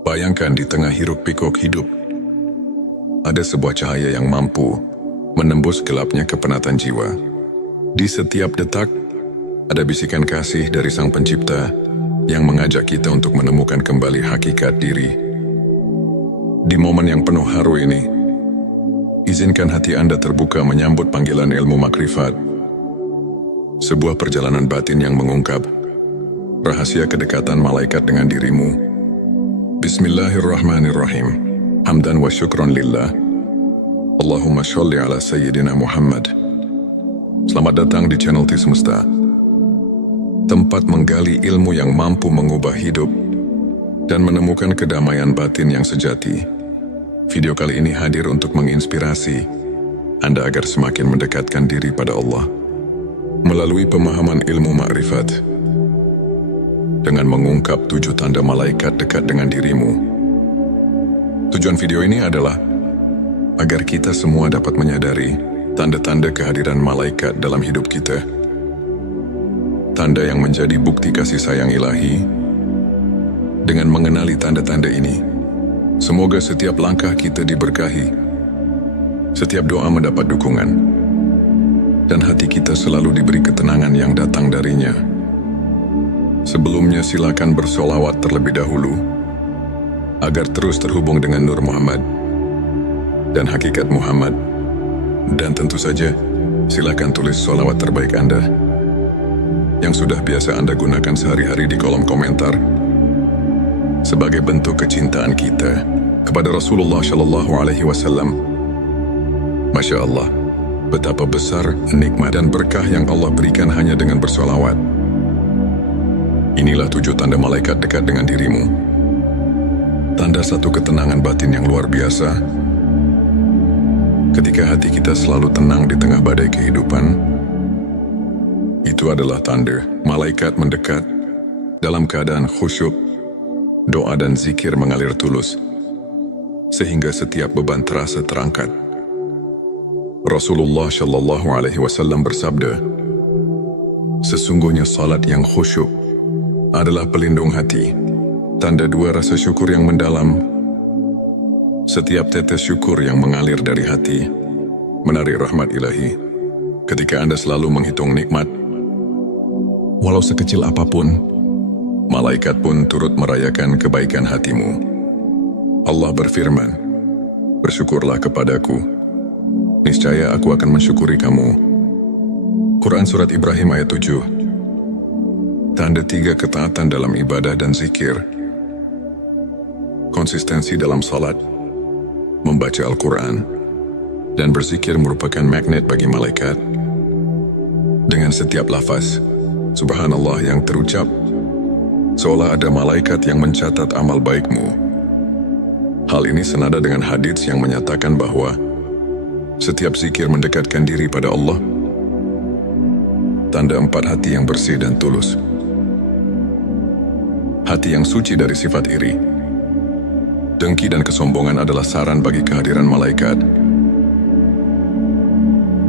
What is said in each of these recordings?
Bayangkan di tengah hiruk-pikuk hidup, ada sebuah cahaya yang mampu menembus gelapnya kepenatan jiwa. Di setiap detak, ada bisikan kasih dari Sang Pencipta yang mengajak kita untuk menemukan kembali hakikat diri. Di momen yang penuh haru ini, izinkan hati Anda terbuka menyambut panggilan ilmu makrifat, sebuah perjalanan batin yang mengungkap rahasia kedekatan malaikat dengan dirimu. Bismillahirrahmanirrahim. Hamdan wa syukron lillah. Allahumma sholli ala Sayyidina Muhammad. Selamat datang di channel T Semesta, tempat menggali ilmu yang mampu mengubah hidup dan menemukan kedamaian batin yang sejati. Video kali ini hadir untuk menginspirasi Anda agar semakin mendekatkan diri pada Allah melalui pemahaman ilmu makrifat, dengan mengungkap 7 tanda malaikat dekat dengan dirimu. Tujuan video ini adalah agar kita semua dapat menyadari tanda-tanda kehadiran malaikat dalam hidup kita. Tanda yang menjadi bukti kasih sayang ilahi. Dengan mengenali tanda-tanda ini, semoga setiap langkah kita diberkahi, setiap doa mendapat dukungan, dan hati kita selalu diberi ketenangan yang datang darinya. Sebelumnya silakan bersolawat terlebih dahulu agar terus terhubung dengan Nur Muhammad dan hakikat Muhammad. Dan tentu saja silakan tulis solawat terbaik Anda yang sudah biasa Anda gunakan sehari-hari di kolom komentar sebagai bentuk kecintaan kita kepada Rasulullah Shallallahu Alaihi Wasallam. Masya Allah, betapa besar nikmat dan berkah yang Allah berikan hanya dengan bersolawat. Inilah 7 tanda malaikat dekat dengan dirimu. Tanda satu ketenangan batin yang luar biasa. Ketika hati kita selalu tenang di tengah badai kehidupan, itu adalah tanda malaikat mendekat dalam keadaan khusyuk, doa dan zikir mengalir tulus, sehingga setiap beban terasa terangkat. Rasulullah Shallallahu Alaihi Wasallam bersabda, sesungguhnya salat yang khusyuk adalah pelindung hati, tanda 2 rasa syukur yang mendalam. Setiap tetes syukur yang mengalir dari hati menarik rahmat ilahi. Ketika Anda selalu menghitung nikmat, walau sekecil apapun, malaikat pun turut merayakan kebaikan hatimu. Allah berfirman, bersyukurlah kepadaku, niscaya aku akan mensyukuri kamu. Quran Surat Ibrahim ayat 7. Tanda 3 ketaatan dalam ibadah dan zikir. Konsistensi dalam salat, membaca Al-Quran, dan berzikir merupakan magnet bagi malaikat. Dengan setiap lafaz Subhanallah yang terucap, seolah ada malaikat yang mencatat amal baikmu. Hal ini senada dengan hadits yang menyatakan bahwa setiap zikir mendekatkan diri pada Allah. Tanda 4 hati yang bersih dan tulus. Hati yang suci dari sifat iri, dengki dan kesombongan adalah saran bagi kehadiran malaikat.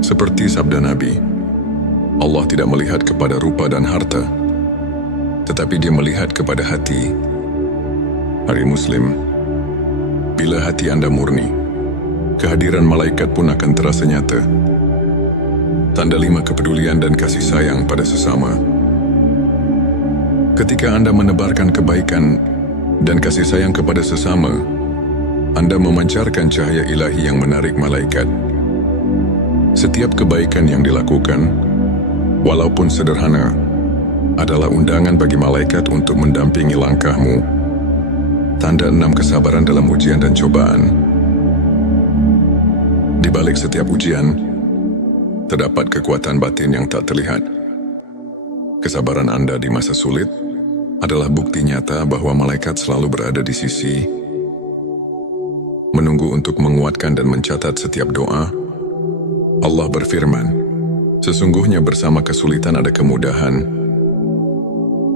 Seperti sabda Nabi, Allah tidak melihat kepada rupa dan harta, tetapi Dia melihat kepada hati. Hari Muslim, bila hati Anda murni, kehadiran malaikat pun akan terasa nyata. Tanda 5 kepedulian dan kasih sayang pada sesama. Ketika Anda menebarkan kebaikan dan kasih sayang kepada sesama, Anda memancarkan cahaya ilahi yang menarik malaikat. Setiap kebaikan yang dilakukan, walaupun sederhana, adalah undangan bagi malaikat untuk mendampingi langkahmu. Tanda 6 kesabaran dalam ujian dan cobaan. Di balik setiap ujian, terdapat kekuatan batin yang tak terlihat. Kesabaran Anda di masa sulit adalah bukti nyata bahwa malaikat selalu berada di sisi, menunggu untuk menguatkan dan mencatat setiap doa. Allah berfirman, sesungguhnya bersama kesulitan ada kemudahan.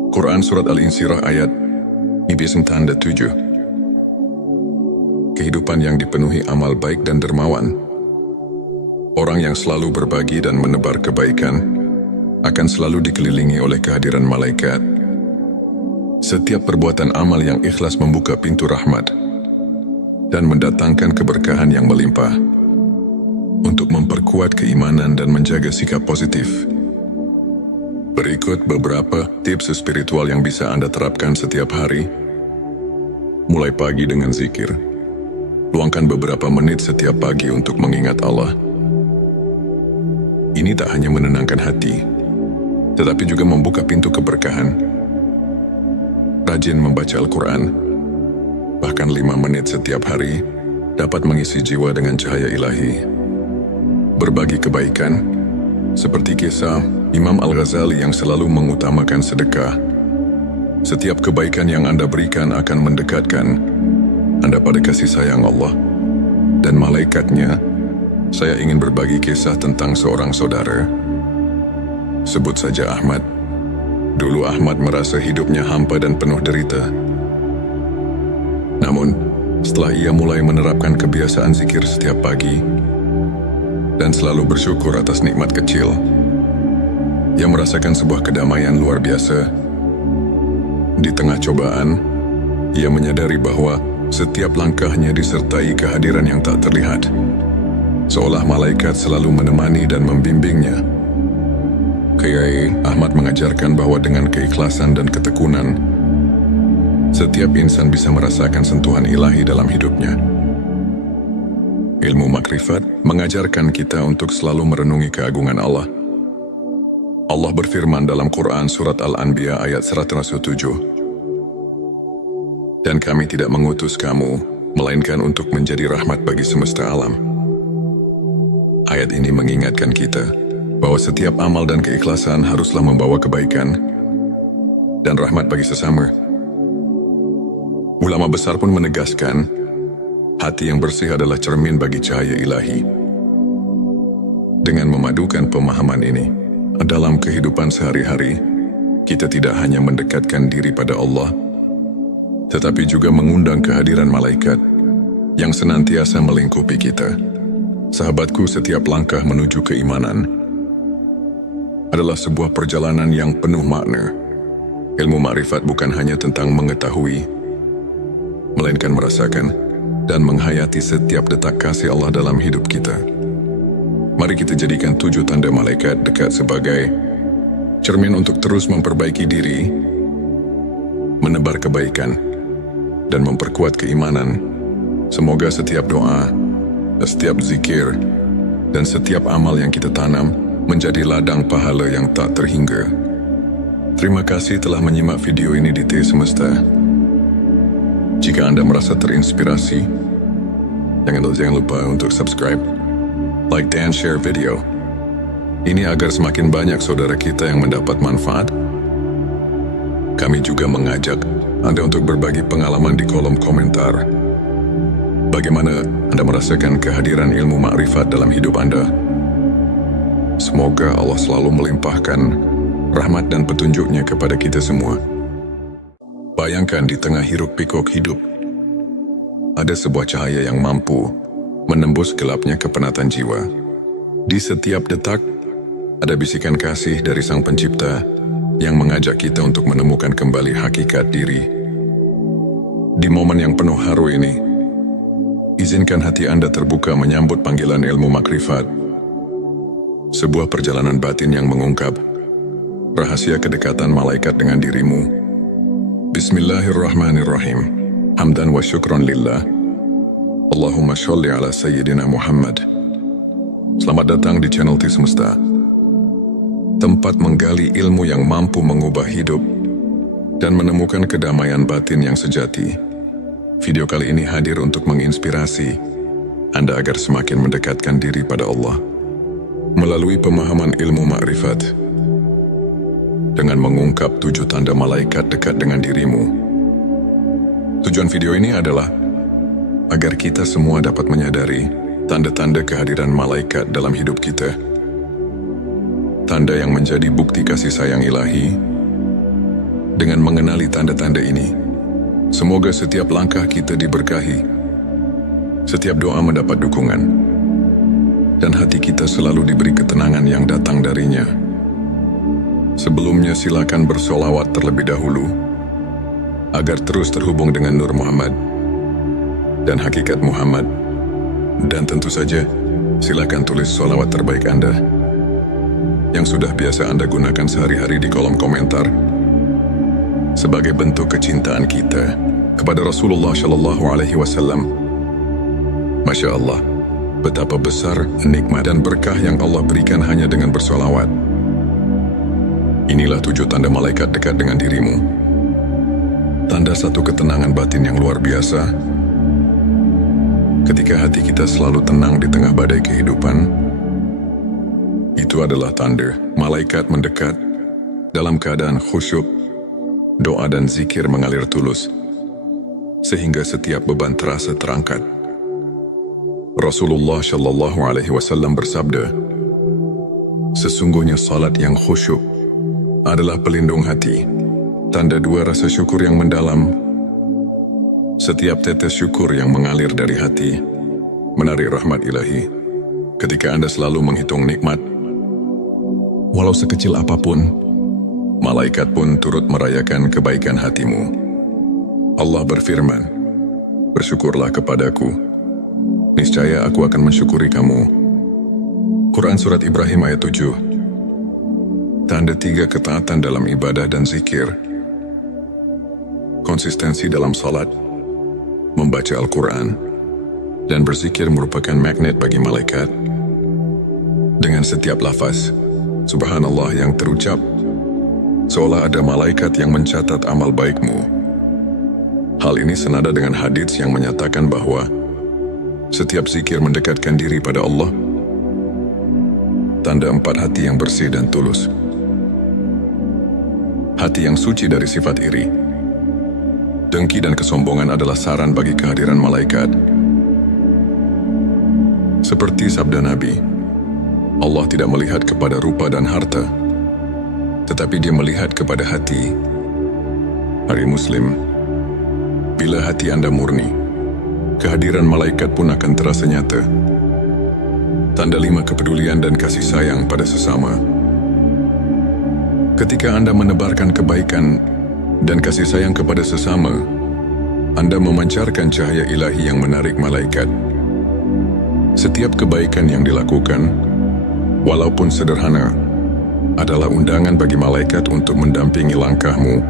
Quran Surat Al-Insyirah ayat 7. Kehidupan yang dipenuhi amal baik dan dermawan. Orang yang selalu berbagi dan menebar kebaikan akan selalu dikelilingi oleh kehadiran malaikat. Setiap perbuatan amal yang ikhlas membuka pintu rahmat dan mendatangkan keberkahan yang melimpah. Untuk memperkuat keimanan dan menjaga sikap positif, berikut beberapa tips spiritual yang bisa Anda terapkan setiap hari. Mulai pagi dengan zikir. Luangkan beberapa menit setiap pagi untuk mengingat Allah. Ini tak hanya menenangkan hati, tetapi juga membuka pintu keberkahan. Rajin membaca Al-Quran, bahkan 5 menit setiap hari, dapat mengisi jiwa dengan cahaya ilahi. Berbagi kebaikan, seperti kisah Imam Al-Ghazali yang selalu mengutamakan sedekah. Setiap kebaikan yang Anda berikan akan mendekatkan Anda pada kasih sayang Allah dan malaikatnya. Saya ingin berbagi kisah tentang seorang saudara. Sebut saja Ahmad. Dulu Ahmad merasa hidupnya hampa dan penuh derita. Namun, setelah ia mulai menerapkan kebiasaan zikir setiap pagi dan selalu bersyukur atas nikmat kecil, ia merasakan sebuah kedamaian luar biasa. Di tengah cobaan, ia menyadari bahwa setiap langkahnya disertai kehadiran yang tak terlihat, seolah malaikat selalu menemani dan membimbingnya. Kiai Ahmad mengajarkan bahwa dengan keikhlasan dan ketekunan, setiap insan bisa merasakan sentuhan ilahi dalam hidupnya. Ilmu makrifat mengajarkan kita untuk selalu merenungi keagungan Allah. Allah berfirman dalam Quran Surat Al-Anbiya ayat 107, "Dan kami tidak mengutus kamu, melainkan untuk menjadi rahmat bagi semesta alam." Ayat ini mengingatkan kita bahwa setiap amal dan keikhlasan haruslah membawa kebaikan dan rahmat bagi sesama. Ulama besar pun menegaskan, hati yang bersih adalah cermin bagi cahaya ilahi. Dengan memadukan pemahaman ini dalam kehidupan sehari-hari, kita tidak hanya mendekatkan diri pada Allah, tetapi juga mengundang kehadiran malaikat yang senantiasa melingkupi kita. Sahabatku, setiap langkah menuju keimanan adalah sebuah perjalanan yang penuh makna. Ilmu makrifat bukan hanya tentang mengetahui, melainkan merasakan dan menghayati setiap detak kasih Allah dalam hidup kita. Mari kita jadikan 7 tanda malaikat dekat sebagai cermin untuk terus memperbaiki diri, menebar kebaikan, dan memperkuat keimanan. Semoga setiap doa, setiap zikir, dan setiap amal yang kita tanam menjadi ladang pahala yang tak terhingga. Terima kasih telah menyimak video ini di T Semesta. Jika Anda merasa terinspirasi, jangan lupa untuk subscribe, like, dan share video ini agar semakin banyak saudara kita yang mendapat manfaat. Kami juga mengajak Anda untuk berbagi pengalaman di kolom komentar. Bagaimana Anda merasakan kehadiran ilmu makrifat dalam hidup Anda? Semoga Allah selalu melimpahkan rahmat dan petunjuknya kepada kita semua. Bayangkan di tengah hiruk pikuk hidup, ada sebuah cahaya yang mampu menembus gelapnya kepenatan jiwa. Di setiap detak, ada bisikan kasih dari Sang Pencipta yang mengajak kita untuk menemukan kembali hakikat diri. Di momen yang penuh haru ini, izinkan hati Anda terbuka menyambut panggilan ilmu makrifat. Sebuah perjalanan batin yang mengungkap rahasia kedekatan malaikat dengan dirimu. Bismillahirrahmanirrahim. Hamdan wa syukron lillah. Allahumma sholli ala Sayyidina Muhammad. Selamat datang di channel T Semesta, tempat menggali ilmu yang mampu mengubah hidup dan menemukan kedamaian batin yang sejati. Video kali ini hadir untuk menginspirasi Anda agar semakin mendekatkan diri pada Allah melalui pemahaman ilmu makrifat. Dengan mengungkap 7 tanda malaikat dekat dengan dirimu. Tujuan video ini adalah agar kita semua dapat menyadari tanda-tanda kehadiran malaikat dalam hidup kita. Tanda yang menjadi bukti kasih sayang ilahi. Dengan mengenali tanda-tanda ini, semoga setiap langkah kita diberkahi, setiap doa mendapat dukungan, dan hati kita selalu diberi ketenangan yang datang darinya. Sebelumnya silakan bersolawat terlebih dahulu. agar terus terhubung dengan Nur Muhammad dan hakikat Muhammad. Dan tentu saja, silakan tulis sholawat terbaik Anda yang sudah biasa Anda gunakan sehari-hari di kolom komentar sebagai bentuk kecintaan kita kepada Rasulullah Shallallahu Alaihi Wasallam. Masya Allah, betapa besar nikmat dan berkah yang Allah berikan hanya dengan bersolawat. Inilah 7 tanda malaikat dekat dengan dirimu. Tanda satu ketenangan batin yang luar biasa. Ketika hati kita selalu tenang di tengah badai kehidupan, itu adalah tanda malaikat mendekat dalam keadaan khusyuk, doa dan zikir mengalir tulus, sehingga setiap beban terasa terangkat. Rasulullah Shallallahu Alaihi Wasallam bersabda, sesungguhnya salat yang khusyuk adalah pelindung hati, tanda 2 rasa syukur yang mendalam. Setiap tetes syukur yang mengalir dari hati menarik rahmat ilahi. Ketika Anda selalu menghitung nikmat, walau sekecil apapun, malaikat pun turut merayakan kebaikan hatimu. Allah berfirman, bersyukurlah kepadaku, niscaya aku akan mensyukuri kamu. Quran Surat Ibrahim ayat 7. Tanda 3 ketaatan dalam ibadah dan zikir. Konsistensi dalam salat, membaca Al-Quran, dan berzikir merupakan magnet bagi malaikat. Dengan setiap lafaz Subhanallah yang terucap, seolah ada malaikat yang mencatat amal baikmu. Hal ini senada dengan hadits yang menyatakan bahwa setiap zikir mendekatkan diri pada Allah. Tanda 4 hati yang bersih dan tulus. Hati yang suci dari sifat iri, dengki dan kesombongan adalah saran bagi kehadiran malaikat. Seperti sabda Nabi, Allah tidak melihat kepada rupa dan harta, tetapi Dia melihat kepada hati. Hari Muslim, bila hati Anda murni, kehadiran malaikat pun akan terasa nyata. Tanda 5 kepedulian dan kasih sayang pada sesama. Ketika Anda menebarkan kebaikan dan kasih sayang kepada sesama, Anda memancarkan cahaya ilahi yang menarik malaikat. Setiap kebaikan yang dilakukan, walaupun sederhana, adalah undangan bagi malaikat untuk mendampingi langkahmu.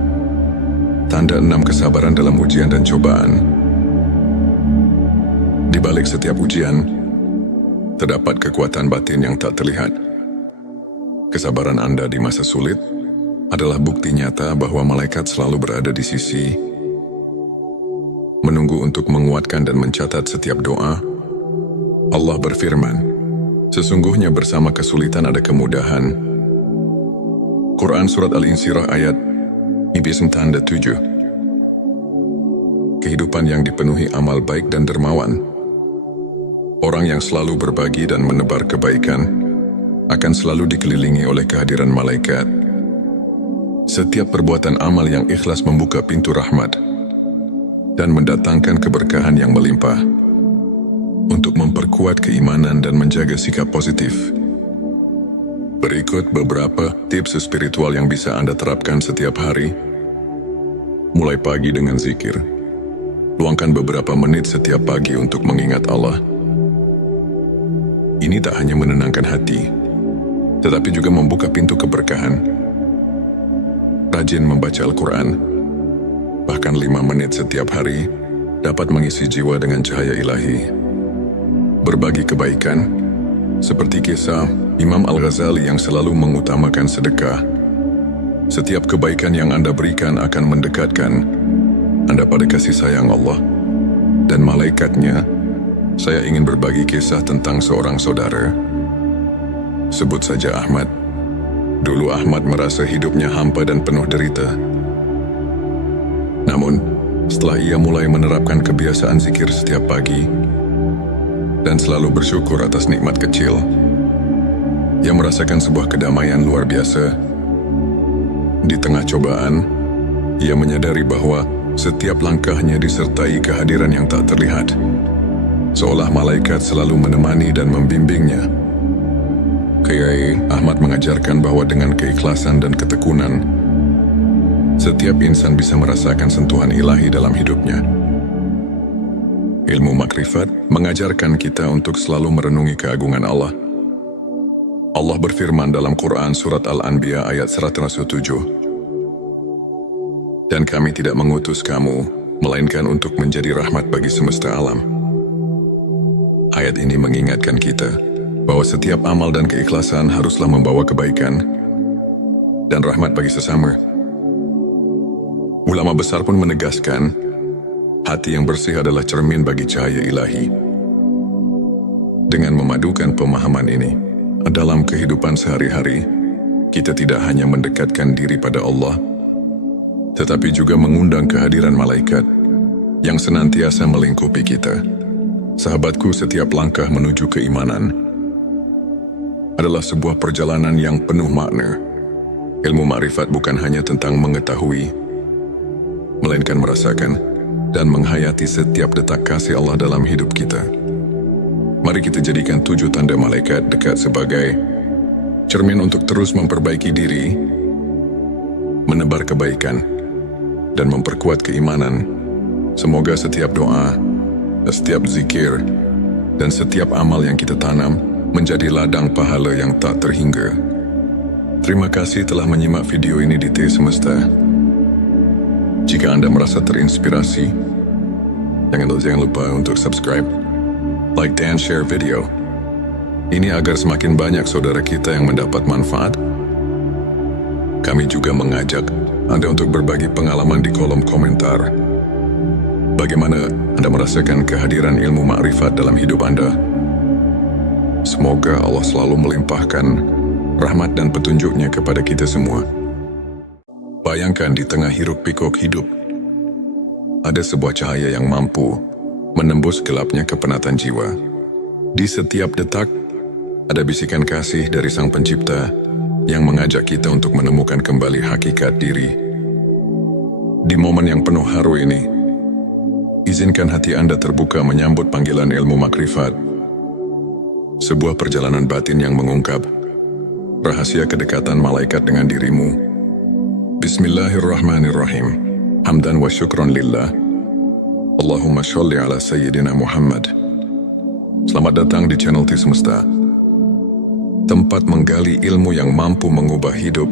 Tanda 6 kesabaran dalam ujian dan cobaan. Di balik setiap ujian, terdapat kekuatan batin yang tak terlihat. Kesabaran Anda di masa sulit adalah bukti nyata bahwa malaikat selalu berada di sisi, menunggu untuk menguatkan dan mencatat setiap doa. Allah berfirman, sesungguhnya bersama kesulitan ada kemudahan. Quran Surat Al-Insyirah ayat 7. Kehidupan yang dipenuhi amal baik dan dermawan. Orang yang selalu berbagi dan menebar kebaikan akan selalu dikelilingi oleh kehadiran malaikat. Setiap perbuatan amal yang ikhlas membuka pintu rahmat dan mendatangkan keberkahan yang melimpah. Untuk memperkuat keimanan dan menjaga sikap positif, berikut beberapa tips spiritual yang bisa Anda terapkan setiap hari. Mulai pagi dengan zikir. Luangkan beberapa menit setiap pagi untuk mengingat Allah. Ini tak hanya menenangkan hati, tetapi juga membuka pintu keberkahan. Rajin membaca Al-Quran, bahkan 5 menit setiap hari, dapat mengisi jiwa dengan cahaya ilahi. Berbagi kebaikan, seperti kisah Imam Al-Ghazali yang selalu mengutamakan sedekah. Setiap kebaikan yang Anda berikan akan mendekatkan Anda pada kasih sayang Allah dan malaikatnya. Saya ingin berbagi kisah tentang seorang saudara. Sebut saja Ahmad. Dulu Ahmad merasa hidupnya hampa dan penuh derita. Namun, setelah ia mulai menerapkan kebiasaan zikir setiap pagi dan selalu bersyukur atas nikmat kecil, ia merasakan sebuah kedamaian luar biasa. Di tengah cobaan, ia menyadari bahwa setiap langkahnya disertai kehadiran yang tak terlihat, seolah malaikat selalu menemani dan membimbingnya. Kiai Ahmad mengajarkan bahwa dengan keikhlasan dan ketekunan, Setiap insan bisa merasakan sentuhan ilahi dalam hidupnya. Ilmu makrifat mengajarkan kita untuk selalu merenungi keagungan Allah. Allah berfirman dalam Quran Surat Al-Anbiya ayat 107, "Dan kami tidak mengutus kamu, melainkan untuk menjadi rahmat bagi semesta alam." Ayat ini mengingatkan kita bahwa setiap amal dan keikhlasan haruslah membawa kebaikan dan rahmat bagi sesama. Ulama besar pun menegaskan, hati yang bersih adalah cermin bagi cahaya ilahi. Dengan memadukan pemahaman ini, dalam kehidupan sehari-hari, kita tidak hanya mendekatkan diri pada Allah, tetapi juga mengundang kehadiran malaikat yang senantiasa melingkupi kita. Sahabatku, setiap langkah menuju keimanan adalah sebuah perjalanan yang penuh makna. Ilmu makrifat bukan hanya tentang mengetahui, melainkan merasakan dan menghayati setiap detak kasih Allah dalam hidup kita. Mari kita jadikan 7 tanda malaikat dekat sebagai cermin untuk terus memperbaiki diri, menebar kebaikan, dan memperkuat keimanan. Semoga setiap doa, setiap zikir, dan setiap amal yang kita tanam menjadi ladang pahala yang tak terhingga. Terima kasih telah menyimak video ini di T Semesta. Jika Anda merasa terinspirasi, jangan lupa untuk subscribe, like, dan share video ini agar semakin banyak saudara kita yang mendapat manfaat. Kami juga mengajak Anda untuk berbagi pengalaman di kolom komentar. Bagaimana Anda merasakan kehadiran ilmu makrifat dalam hidup Anda? Semoga Allah selalu melimpahkan rahmat dan petunjuknya kepada kita semua. Bayangkan di tengah hiruk-pikuk hidup, ada sebuah cahaya yang mampu menembus gelapnya kepenatan jiwa. Di setiap detak, ada bisikan kasih dari Sang Pencipta yang mengajak kita untuk menemukan kembali hakikat diri. Di momen yang penuh haru ini, izinkan hati Anda terbuka menyambut panggilan ilmu makrifat. Sebuah perjalanan batin yang mengungkap rahasia kedekatan malaikat dengan dirimu. Bismillahirrahmanirrahim. Hamdan wa syukran lillah. Allahumma sholli ala sayyidina Muhammad. Selamat datang di channel T Semesta, tempat menggali ilmu yang mampu mengubah hidup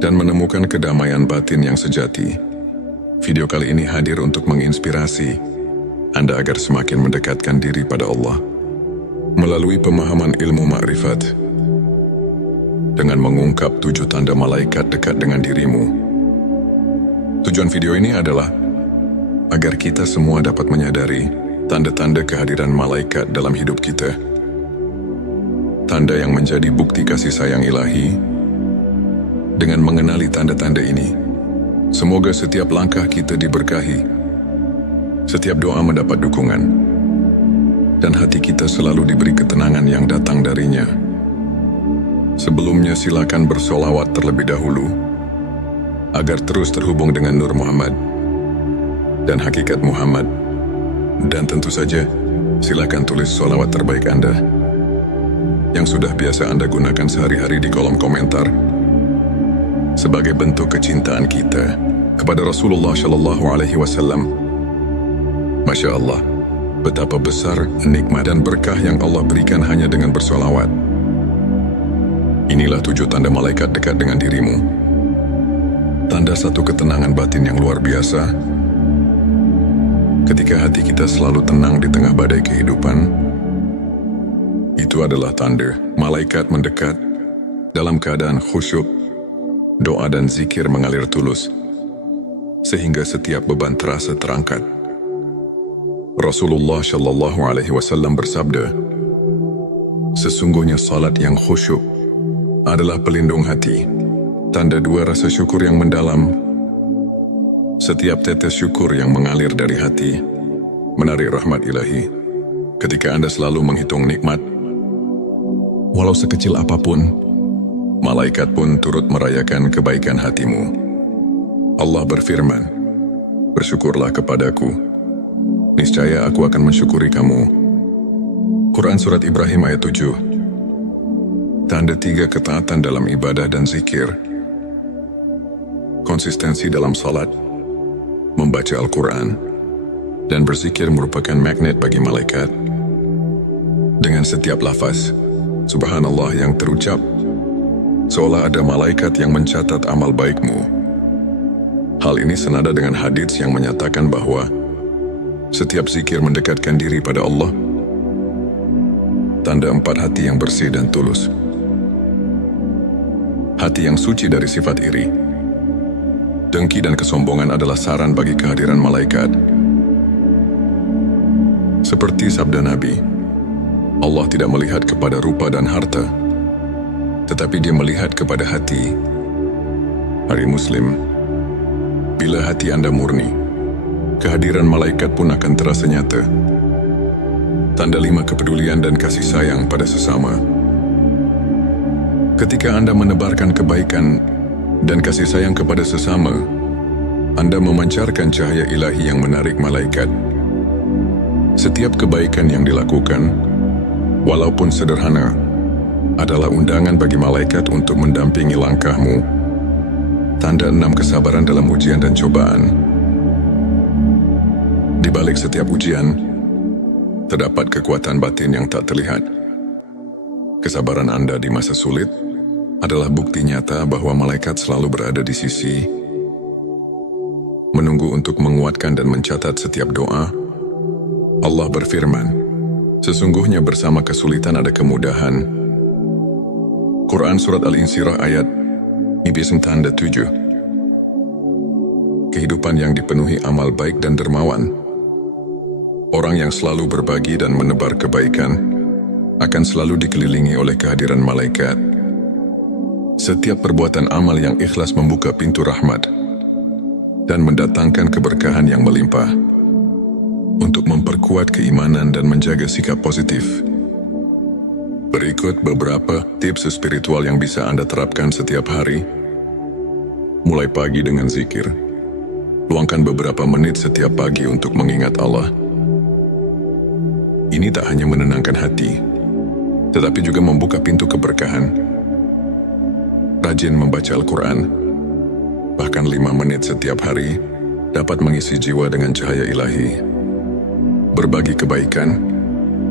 dan menemukan kedamaian batin yang sejati. Video kali ini hadir untuk menginspirasi Anda agar semakin mendekatkan diri pada Allah melalui pemahaman ilmu makrifat dengan mengungkap 7 tanda malaikat dekat dengan dirimu. Tujuan video ini adalah agar kita semua dapat menyadari tanda-tanda kehadiran malaikat dalam hidup kita. Tanda yang menjadi bukti kasih sayang ilahi. Dengan mengenali tanda-tanda ini, semoga setiap langkah kita diberkahi, setiap doa mendapat dukungan, dan hati kita selalu diberi ketenangan yang datang darinya. Sebelumnya silakan bersolawat terlebih dahulu, agar terus terhubung dengan Nur Muhammad dan hakikat Muhammad. Dan tentu saja, silakan tulis solawat terbaik Anda yang sudah biasa Anda gunakan sehari-hari di kolom komentar sebagai bentuk kecintaan kita kepada Rasulullah Shallallahu Alaihi Wasallam. Masya Allah, betapa besar nikmat dan berkah yang Allah berikan hanya dengan bersolawat. Inilah 7 tanda malaikat dekat dengan dirimu. Tanda satu ketenangan batin yang luar biasa. Ketika hati kita selalu tenang di tengah badai kehidupan, itu adalah tanda malaikat mendekat dalam keadaan khusyuk, doa dan zikir mengalir tulus, sehingga setiap beban terasa terangkat. Rasulullah Shallallahu Alaihi Wasallam bersabda, "Sesungguhnya salat yang khusyuk adalah pelindung hati, tanda 2 rasa syukur yang mendalam. Setiap tetes syukur yang mengalir dari hati menarik rahmat ilahi. Ketika Anda selalu menghitung nikmat, walau sekecil apapun, malaikat pun turut merayakan kebaikan hatimu. Allah berfirman, "Bersyukurlah kepadaku, niscaya aku akan mensyukuri kamu." Quran Surat Ibrahim ayat 7. Tanda 3 ketaatan dalam ibadah dan zikir. konsistensi dalam salat, membaca Al-Quran, dan berzikir merupakan magnet bagi malaikat. Dengan setiap lafaz Subhanallah yang terucap, seolah ada malaikat yang mencatat amal baikmu. Hal ini senada dengan hadits yang menyatakan bahwa setiap zikir mendekatkan diri pada Allah. Tanda 4 hati yang bersih dan tulus. Hati yang suci dari sifat iri, dengki dan kesombongan adalah saran bagi kehadiran malaikat. Seperti sabda Nabi, Allah tidak melihat kepada rupa dan harta, tetapi Dia melihat kepada hati. Hari Muslim, bila hati Anda murni, kehadiran malaikat pun akan terasa nyata. Tanda 5 kepedulian dan kasih sayang pada sesama. Ketika Anda menebarkan kebaikan dan kasih sayang kepada sesama, Anda memancarkan cahaya ilahi yang menarik malaikat. Setiap kebaikan yang dilakukan, walaupun sederhana, adalah undangan bagi malaikat untuk mendampingi langkahmu. Tanda 6 kesabaran dalam ujian dan cobaan. Di balik setiap ujian, terdapat kekuatan batin yang tak terlihat. Kesabaran Anda di masa sulit adalah bukti nyata bahwa malaikat selalu berada di sisi, menunggu untuk menguatkan dan mencatat setiap doa. Allah berfirman, sesungguhnya bersama kesulitan ada kemudahan. Quran Surat Al-Insyirah ayat 9-7. Kehidupan yang dipenuhi amal baik dan dermawan. Orang yang selalu berbagi dan menebar kebaikan akan selalu dikelilingi oleh kehadiran malaikat. Setiap perbuatan amal yang ikhlas membuka pintu rahmat dan mendatangkan keberkahan yang melimpah. Untuk memperkuat keimanan dan menjaga sikap positif, berikut beberapa tips spiritual yang bisa Anda terapkan setiap hari. Mulai pagi dengan zikir. Luangkan beberapa menit setiap pagi untuk mengingat Allah. Ini tak hanya menenangkan hati, tetapi juga membuka pintu keberkahan. Rajin membaca Al-Quran, bahkan 5 menit setiap hari, dapat mengisi jiwa dengan cahaya ilahi. Berbagi kebaikan,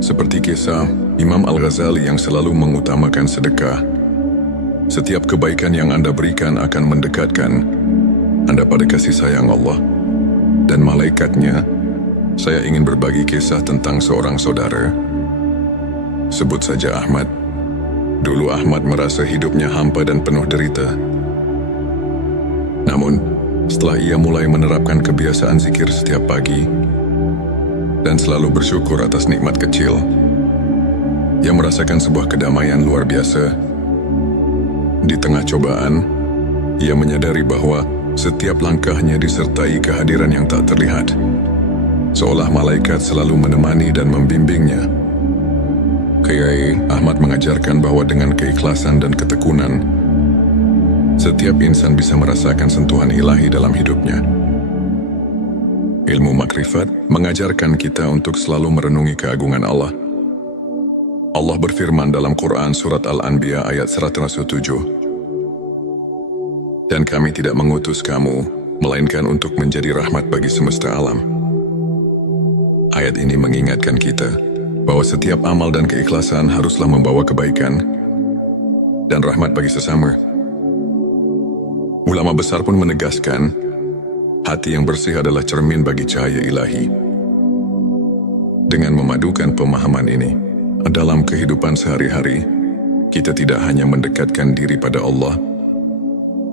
seperti kisah Imam Al-Ghazali yang selalu mengutamakan sedekah. Setiap kebaikan yang Anda berikan akan mendekatkan Anda pada kasih sayang Allah dan malaikatnya. Saya ingin berbagi kisah tentang seorang saudara. Sebut saja Ahmad. Dulu Ahmad merasa hidupnya hampa dan penuh derita. Namun, setelah ia mulai menerapkan kebiasaan zikir setiap pagi dan selalu bersyukur atas nikmat kecil, ia merasakan sebuah kedamaian luar biasa. Di tengah cobaan, ia menyadari bahwa setiap langkahnya disertai kehadiran yang tak terlihat, seolah malaikat selalu menemani dan membimbingnya. Kiai Ahmad mengajarkan bahwa dengan keikhlasan dan ketekunan, setiap insan bisa merasakan sentuhan ilahi dalam hidupnya. Ilmu makrifat mengajarkan kita untuk selalu merenungi keagungan Allah. Allah berfirman dalam Quran Surat Al-Anbiya ayat 107, dan kami tidak mengutus kamu, melainkan untuk menjadi rahmat bagi semesta alam. Ayat ini mengingatkan kita bahwa setiap amal dan keikhlasan haruslah membawa kebaikan dan rahmat bagi sesama. Ulama besar pun menegaskan, hati yang bersih adalah cermin bagi cahaya ilahi. Dengan memadukan pemahaman ini dalam kehidupan sehari-hari, kita tidak hanya mendekatkan diri pada Allah,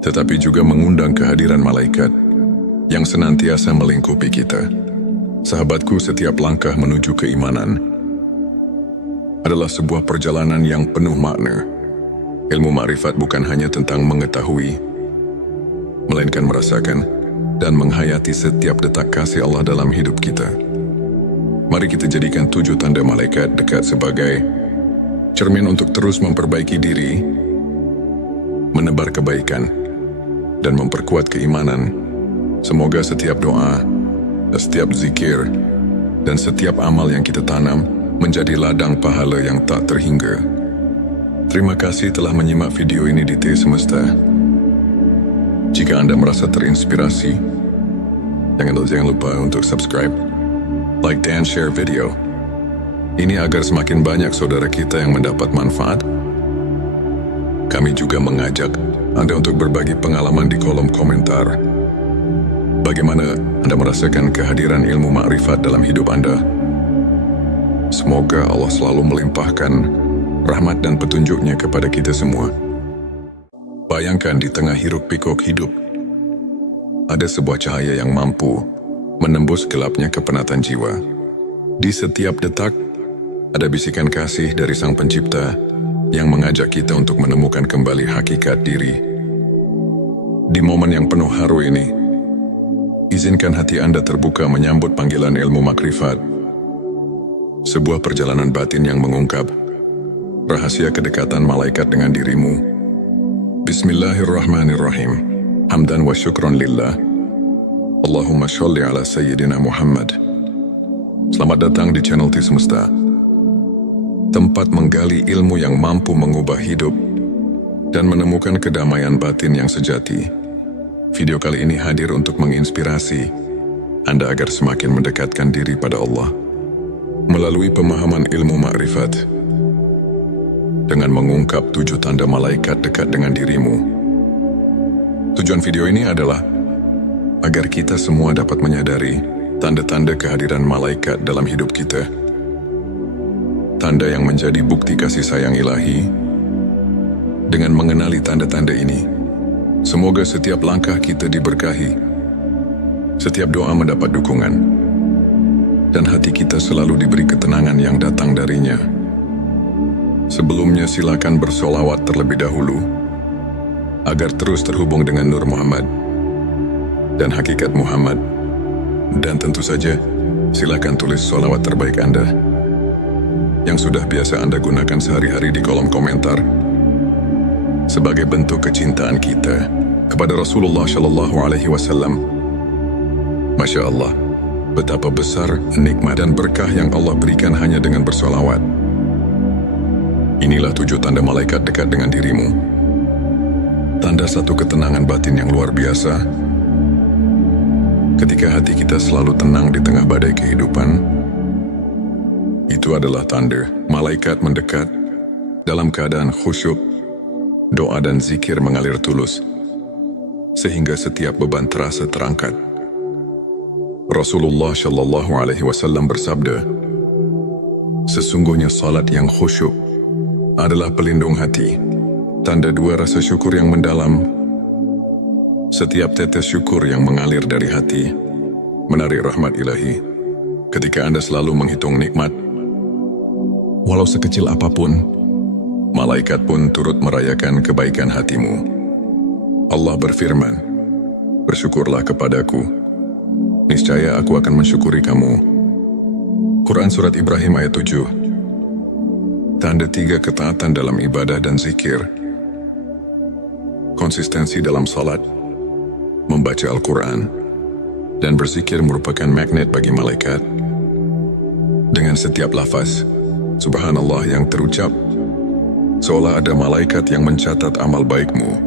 tetapi juga mengundang kehadiran malaikat yang senantiasa melingkupi kita. Sahabatku, setiap langkah menuju keimanan adalah sebuah perjalanan yang penuh makna. Ilmu makrifat bukan hanya tentang mengetahui, melainkan merasakan dan menghayati setiap detak kasih Allah dalam hidup kita. Mari kita jadikan 7 tanda malaikat dekat sebagai cermin untuk terus memperbaiki diri, menebar kebaikan, dan memperkuat keimanan. Semoga setiap doa, setiap zikir, dan setiap amal yang kita tanam menjadi ladang pahala yang tak terhingga. Terima kasih telah menyimak video ini di T Semesta. Jika Anda merasa terinspirasi, jangan lupa untuk subscribe, like dan share video ini agar semakin banyak saudara kita yang mendapat manfaat. Kami juga mengajak Anda untuk berbagi pengalaman di kolom komentar. Bagaimana Anda merasakan kehadiran ilmu makrifat dalam hidup Anda? Semoga Allah selalu melimpahkan rahmat dan petunjuknya kepada kita semua. Bayangkan di tengah hiruk pikuk hidup, ada sebuah cahaya yang mampu menembus gelapnya kepenatan jiwa. Di setiap detak, ada bisikan kasih dari Sang Pencipta yang mengajak kita untuk menemukan kembali hakikat diri. Di momen yang penuh haru ini, izinkan hati Anda terbuka menyambut panggilan ilmu makrifat. Sebuah perjalanan batin yang mengungkap rahasia kedekatan malaikat dengan dirimu. Bismillahirrahmanirrahim. Hamdan wa syukron lillah. Allahumma sholli ala sayyidina Muhammad. Selamat datang di channel T Semesta, tempat menggali ilmu yang mampu mengubah hidup dan menemukan kedamaian batin yang sejati. Video kali ini hadir untuk menginspirasi Anda agar semakin mendekatkan diri pada Allah melalui pemahaman ilmu makrifat. Dengan mengungkap 7 tanda malaikat dekat dengan dirimu. Tujuan video ini adalah agar kita semua dapat menyadari tanda-tanda kehadiran malaikat dalam hidup kita. Tanda yang menjadi bukti kasih sayang ilahi. Dengan mengenali tanda-tanda ini, semoga setiap langkah kita diberkahi, setiap doa mendapat dukungan, dan hati kita selalu diberi ketenangan yang datang darinya. Sebelumnya silakan bersolawat terlebih dahulu agar terus terhubung dengan Nur Muhammad dan hakikat Muhammad. Dan tentu saja silakan tulis solawat terbaik Anda yang sudah biasa Anda gunakan sehari-hari di kolom komentar sebagai bentuk kecintaan kita kepada Rasulullah Shallallahu Alaihi Wasallam. Masya Allah, betapa besar nikmat dan berkah yang Allah berikan hanya dengan bersolawat. Inilah 7 tanda malaikat dekat dengan dirimu. Tanda satu ketenangan batin yang luar biasa. Ketika hati kita selalu tenang di tengah badai kehidupan, itu adalah tanda malaikat mendekat dalam keadaan khusyuk, doa dan zikir mengalir tulus, sehingga setiap beban terasa terangkat. Rasulullah Shallallahu Alaihi Wasallam bersabda, sesungguhnya salat yang khusyuk adalah pelindung hati, tanda 2 rasa syukur yang mendalam. Setiap tetes syukur yang mengalir dari hati menarik rahmat ilahi. Ketika Anda selalu menghitung nikmat, walau sekecil apapun, malaikat pun turut merayakan kebaikan hatimu. Allah berfirman, bersyukurlah kepadaku, niscaya aku akan mensyukuri kamu. Quran Surat Ibrahim ayat 7. Tanda 3 ketaatan dalam ibadah dan zikir. Konsistensi dalam salat, membaca Al-Quran, dan berzikir merupakan magnet bagi malaikat. Dengan setiap lafaz Subhanallah yang terucap, seolah ada malaikat yang mencatat amal baikmu.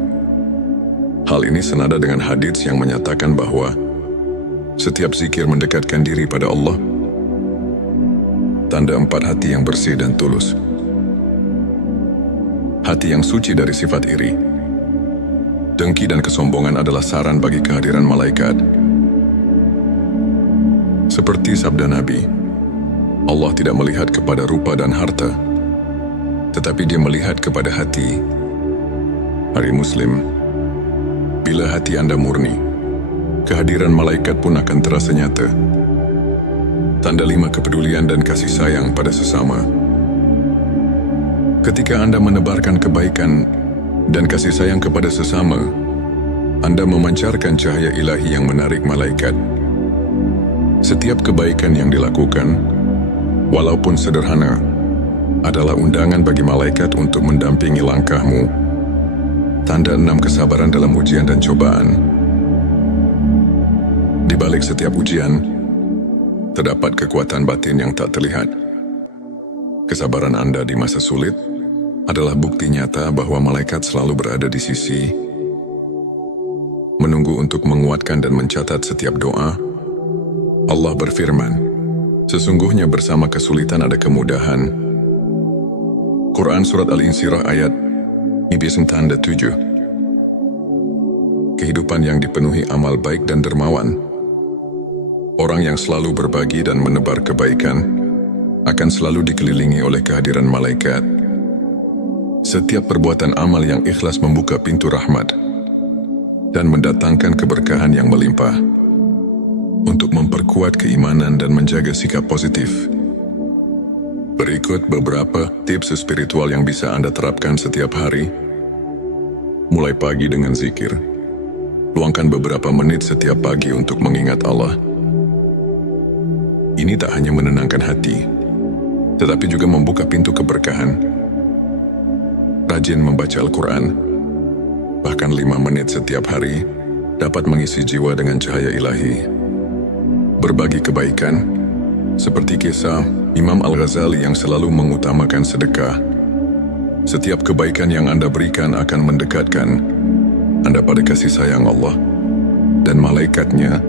Hal ini senada dengan hadits yang menyatakan bahwa setiap zikir mendekatkan diri pada Allah. Tanda 4 hati yang bersih dan tulus. Hati yang suci dari sifat iri, dengki dan kesombongan adalah saran bagi kehadiran malaikat. Seperti sabda Nabi, Allah tidak melihat kepada rupa dan harta, tetapi Dia melihat kepada hati. Hari Muslim, bila hati Anda murni, kehadiran malaikat pun akan terasa nyata. Tanda 5 kepedulian dan kasih sayang pada sesama. Ketika Anda menebarkan kebaikan dan kasih sayang kepada sesama, Anda memancarkan cahaya ilahi yang menarik malaikat. Setiap kebaikan yang dilakukan, walaupun sederhana, adalah undangan bagi malaikat untuk mendampingi langkahmu. Tanda 6 kesabaran dalam ujian dan cobaan. Di balik setiap ujian, terdapat kekuatan batin yang tak terlihat. Kesabaran Anda di masa sulit adalah bukti nyata bahwa malaikat selalu berada di sisi. menunggu untuk menguatkan dan mencatat setiap doa. Allah berfirman, sesungguhnya bersama kesulitan ada kemudahan. Quran Surat Al-Insyirah ayat 97. Kehidupan yang dipenuhi amal baik dan dermawan. Orang yang selalu berbagi dan menebar kebaikan akan selalu dikelilingi oleh kehadiran malaikat. Setiap perbuatan amal yang ikhlas membuka pintu rahmat dan mendatangkan keberkahan yang melimpah. Untuk memperkuat keimanan dan menjaga sikap positif, berikut beberapa tips spiritual yang bisa Anda terapkan setiap hari. Mulai pagi dengan zikir. Luangkan beberapa menit setiap pagi untuk mengingat Allah. Ini tak hanya menenangkan hati, tetapi juga membuka pintu keberkahan. Rajin membaca Al-Quran, bahkan 5 menit setiap hari, dapat mengisi jiwa dengan cahaya ilahi. Berbagi kebaikan, seperti kisah Imam Al-Ghazali yang selalu mengutamakan sedekah. Setiap kebaikan yang Anda berikan akan mendekatkan Anda pada kasih sayang Allah dan malaikatnya.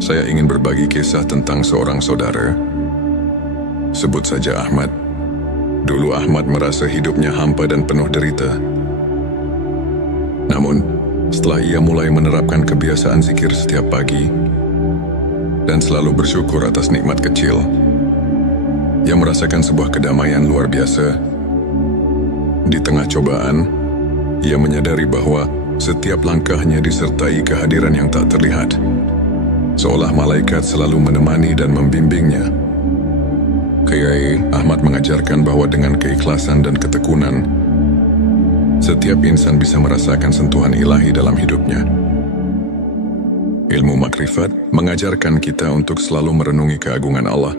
Saya ingin berbagi kisah tentang seorang saudara. Sebut saja Ahmad. Dulu Ahmad merasa hidupnya hampa dan penuh derita. Namun, setelah ia mulai menerapkan kebiasaan zikir setiap pagi dan selalu bersyukur atas nikmat kecil, ia merasakan sebuah kedamaian luar biasa. Di tengah cobaan, ia menyadari bahwa setiap langkahnya disertai kehadiran yang tak terlihat, seolah malaikat selalu menemani dan membimbingnya. Kiai Ahmad mengajarkan bahwa dengan keikhlasan dan ketekunan, setiap insan bisa merasakan sentuhan ilahi dalam hidupnya. Ilmu makrifat mengajarkan kita untuk selalu merenungi keagungan Allah.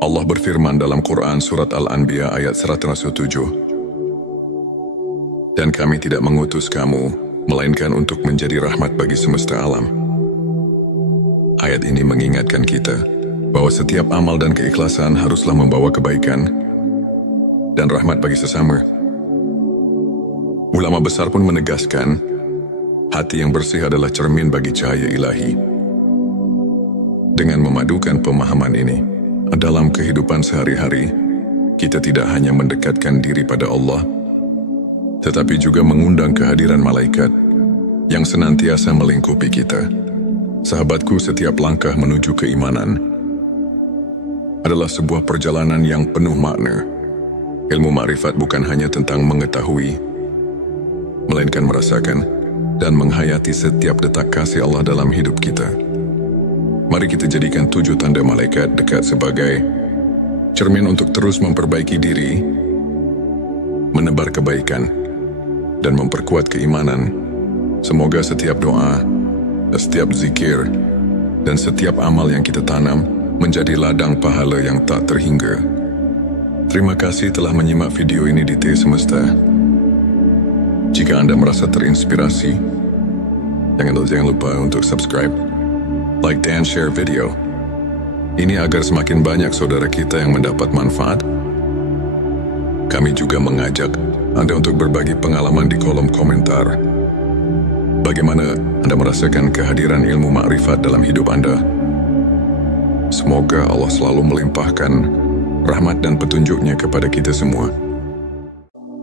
Allah berfirman dalam Quran Surat Al-Anbiya ayat 107, dan kami tidak mengutus kamu, melainkan untuk menjadi rahmat bagi semesta alam. Ayat ini mengingatkan kita bahwa setiap amal dan keikhlasan haruslah membawa kebaikan dan rahmat bagi sesama. Ulama besar pun menegaskan, hati yang bersih adalah cermin bagi cahaya ilahi. Dengan memadukan pemahaman ini dalam kehidupan sehari-hari, kita tidak hanya mendekatkan diri pada Allah, tetapi juga mengundang kehadiran malaikat yang senantiasa melingkupi kita. Sahabatku, setiap langkah menuju keimanan adalah sebuah perjalanan yang penuh makna. Ilmu makrifat bukan hanya tentang mengetahui, melainkan merasakan dan menghayati setiap detak kasih Allah dalam hidup kita. Mari kita jadikan 7 tanda malaikat dekat sebagai cermin untuk terus memperbaiki diri, menebar kebaikan, dan memperkuat keimanan. Semoga setiap doa, setiap zikir, dan setiap amal yang kita tanam menjadi ladang pahala yang tak terhingga. Terima kasih telah menyimak video ini di T Semesta. Jika Anda merasa terinspirasi, jangan lupa untuk subscribe, like, dan share video ini agar semakin banyak saudara kita yang mendapat manfaat. Kami juga mengajak Anda untuk berbagi pengalaman di kolom komentar. Bagaimana Anda merasakan kehadiran ilmu makrifat dalam hidup Anda? Semoga Allah selalu melimpahkan rahmat dan petunjuknya kepada kita semua.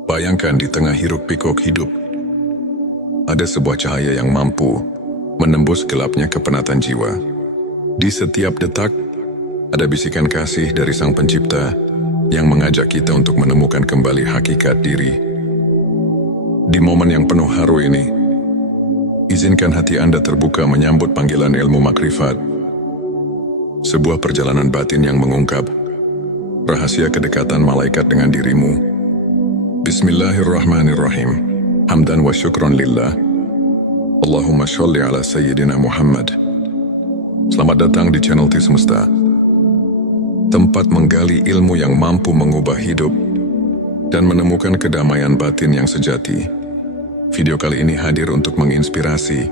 Bayangkan di tengah hiruk-pikuk hidup, ada sebuah cahaya yang mampu menembus gelapnya kepenatan jiwa. Di setiap detak, ada bisikan kasih dari Sang Pencipta yang mengajak kita untuk menemukan kembali hakikat diri. Di momen yang penuh haru ini, izinkan hati Anda terbuka menyambut panggilan ilmu makrifat. Sebuah perjalanan batin yang mengungkap rahasia kedekatan malaikat dengan dirimu. Bismillahirrahmanirrahim. Hamdan wa syukron lillah. Allahumma sholli ala Sayyidina Muhammad. Selamat datang di channel T Semesta, tempat menggali ilmu yang mampu mengubah hidup dan menemukan kedamaian batin yang sejati. Video kali ini hadir untuk menginspirasi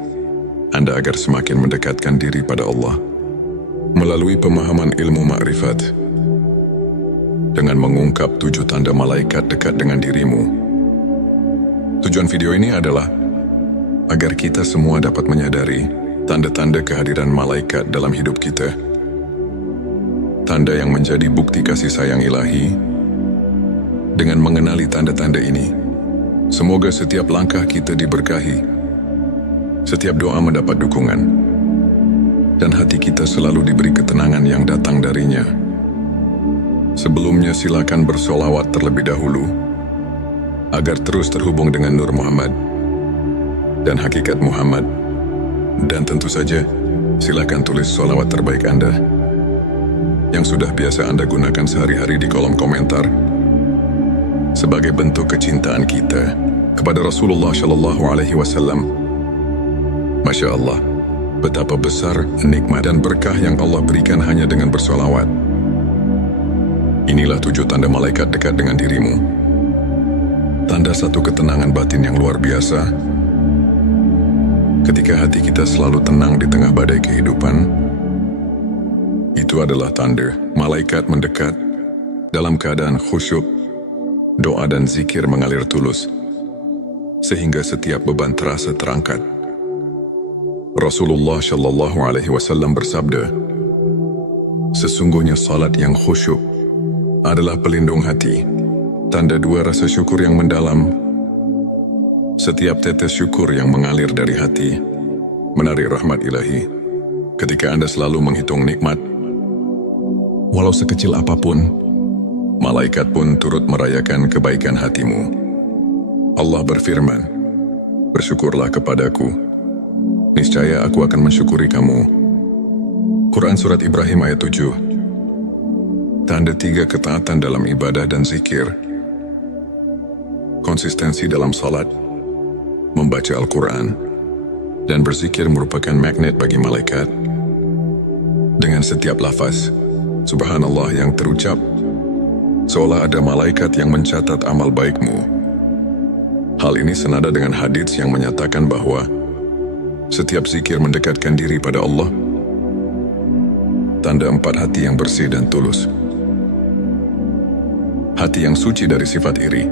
Anda agar semakin mendekatkan diri pada Allah melalui pemahaman ilmu makrifat. Dengan mengungkap 7 tanda malaikat dekat dengan dirimu. Tujuan video ini adalah agar kita semua dapat menyadari tanda-tanda kehadiran malaikat dalam hidup kita. Tanda yang menjadi bukti kasih sayang ilahi. Dengan mengenali tanda-tanda ini, semoga setiap langkah kita diberkahi, setiap doa mendapat dukungan, dan hati kita selalu diberi ketenangan yang datang darinya. Sebelumnya silakan bersolawat terlebih dahulu, agar terus terhubung dengan Nur Muhammad dan hakikat Muhammad. Dan tentu saja, silakan tulis solawat terbaik Anda yang sudah biasa Anda gunakan sehari-hari di kolom komentar sebagai bentuk kecintaan kita kepada Rasulullah Shallallahu Alaihi Wasallam. Masya Allah, betapa besar nikmat dan berkah yang Allah berikan hanya dengan bersolawat. Inilah 7 tanda malaikat dekat dengan dirimu. Tanda satu ketenangan batin yang luar biasa. Ketika hati kita selalu tenang di tengah badai kehidupan, itu adalah tanda malaikat mendekat dalam keadaan khusyuk, doa dan zikir mengalir tulus, sehingga setiap beban terasa terangkat. Rasulullah Shallallahu Alaihi Wasallam bersabda, sesungguhnya salat yang khusyuk adalah pelindung hati, tanda 2 rasa syukur yang mendalam. Setiap tetes syukur yang mengalir dari hati menarik rahmat ilahi. Ketika Anda selalu menghitung nikmat, walau sekecil apapun, malaikat pun turut merayakan kebaikan hatimu. Allah berfirman, bersyukurlah kepadaku, niscaya aku akan mensyukuri kamu. Quran Surat Ibrahim ayat 7. Tanda 3 ketaatan dalam ibadah dan zikir. Konsistensi dalam salat, membaca Al-Quran, dan berzikir merupakan magnet bagi malaikat. Dengan setiap lafaz Subhanallah yang terucap, seolah ada malaikat yang mencatat amal baikmu. Hal ini senada dengan hadits yang menyatakan bahwa setiap zikir mendekatkan diri pada Allah. Tanda 4 hati yang bersih dan tulus. Hati yang suci dari sifat iri,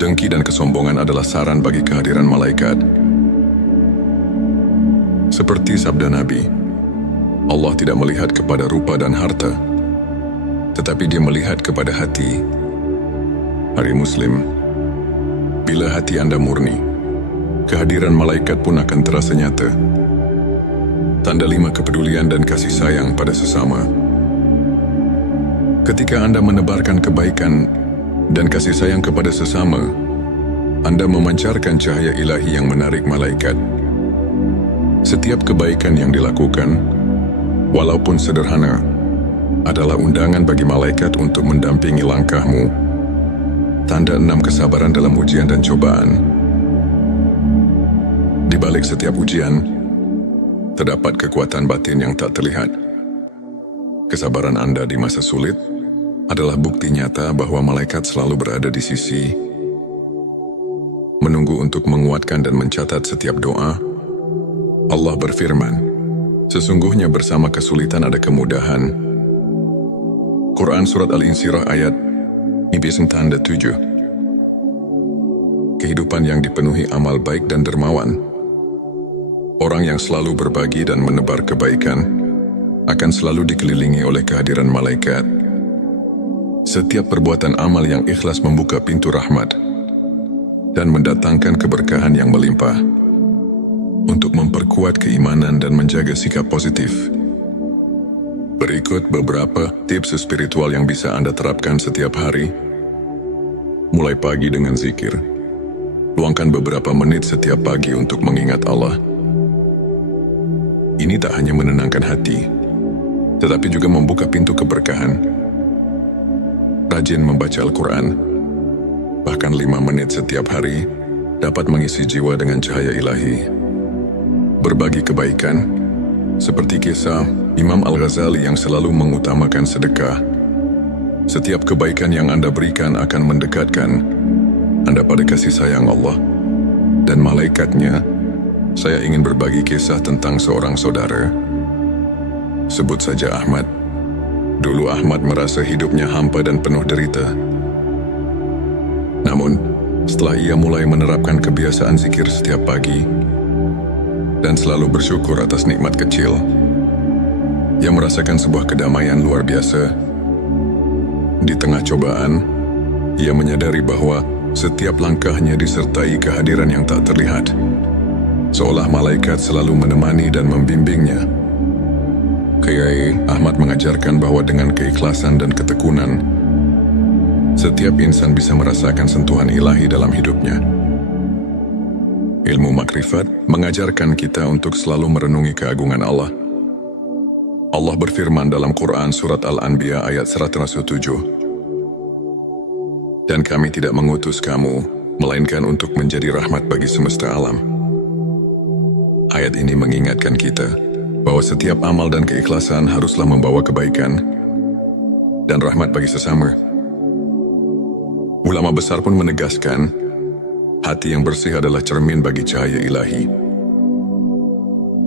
dengki dan kesombongan adalah saran bagi kehadiran malaikat. Seperti sabda Nabi, Allah tidak melihat kepada rupa dan harta, tetapi Dia melihat kepada hati. Hari Muslim, bila hati Anda murni, kehadiran malaikat pun akan terasa nyata. Tanda 5 kepedulian dan kasih sayang pada sesama. Ketika Anda menebarkan kebaikan dan kasih sayang kepada sesama, Anda memancarkan cahaya ilahi yang menarik malaikat. Setiap kebaikan yang dilakukan, walaupun sederhana, adalah undangan bagi malaikat untuk mendampingi langkahmu. Tanda 6 kesabaran dalam ujian dan cobaan. Di balik setiap ujian, terdapat kekuatan batin yang tak terlihat. Kesabaran Anda di masa sulit adalah bukti nyata bahwa malaikat selalu berada di sisi, menunggu untuk menguatkan dan mencatat setiap doa. Allah berfirman, sesungguhnya bersama kesulitan ada kemudahan. Quran Surat Al-Insyirah ayat 7. Kehidupan yang dipenuhi amal baik dan dermawan. Orang yang selalu berbagi dan menebar kebaikan akan selalu dikelilingi oleh kehadiran malaikat. Setiap perbuatan amal yang ikhlas membuka pintu rahmat dan mendatangkan keberkahan yang melimpah. Untuk memperkuat keimanan dan menjaga sikap positif, berikut beberapa tips spiritual yang bisa Anda terapkan setiap hari. Mulai pagi dengan zikir. Luangkan beberapa menit setiap pagi untuk mengingat Allah. Ini tak hanya menenangkan hati, tetapi juga membuka pintu keberkahan. Rajin membaca Al-Quran, bahkan 5 menit setiap hari, dapat mengisi jiwa dengan cahaya ilahi. Berbagi kebaikan, seperti kisah Imam Al-Ghazali yang selalu mengutamakan sedekah. Setiap kebaikan yang Anda berikan akan mendekatkan Anda pada kasih sayang Allah dan malaikatnya. Saya ingin berbagi kisah tentang seorang saudara. Sebut saja Ahmad. Dulu Ahmad merasa hidupnya hampa dan penuh derita. Namun, Setelah ia mulai menerapkan kebiasaan zikir setiap pagi dan selalu bersyukur atas nikmat kecil, ia merasakan sebuah kedamaian luar biasa. Di tengah cobaan, ia menyadari bahwa setiap langkahnya disertai kehadiran yang tak terlihat, seolah malaikat selalu menemani dan membimbingnya. Kiai Ahmad mengajarkan bahwa dengan keikhlasan dan ketekunan, setiap insan bisa merasakan sentuhan ilahi dalam hidupnya. Ilmu makrifat mengajarkan kita untuk selalu merenungi keagungan Allah. Allah berfirman dalam Quran Surat Al-Anbiya ayat 107, "Dan kami tidak mengutus kamu, melainkan untuk menjadi rahmat bagi semesta alam." Ayat ini mengingatkan kita bahwa setiap amal dan keikhlasan haruslah membawa kebaikan dan rahmat bagi sesama. Ulama besar pun menegaskan, hati yang bersih adalah cermin bagi cahaya ilahi.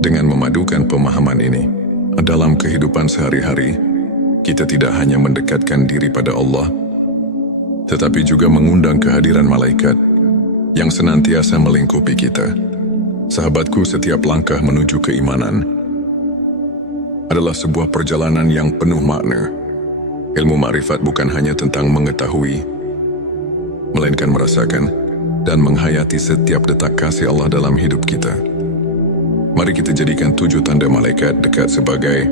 Dengan memadukan pemahaman ini dalam kehidupan sehari-hari, kita tidak hanya mendekatkan diri pada Allah, tetapi juga mengundang kehadiran malaikat yang senantiasa melingkupi kita. Sahabatku, setiap langkah menuju keimanan adalah sebuah perjalanan yang penuh makna. Ilmu makrifat bukan hanya tentang mengetahui, melainkan merasakan dan menghayati setiap detak kasih Allah dalam hidup kita. Mari kita jadikan 7 tanda malaikat dekat sebagai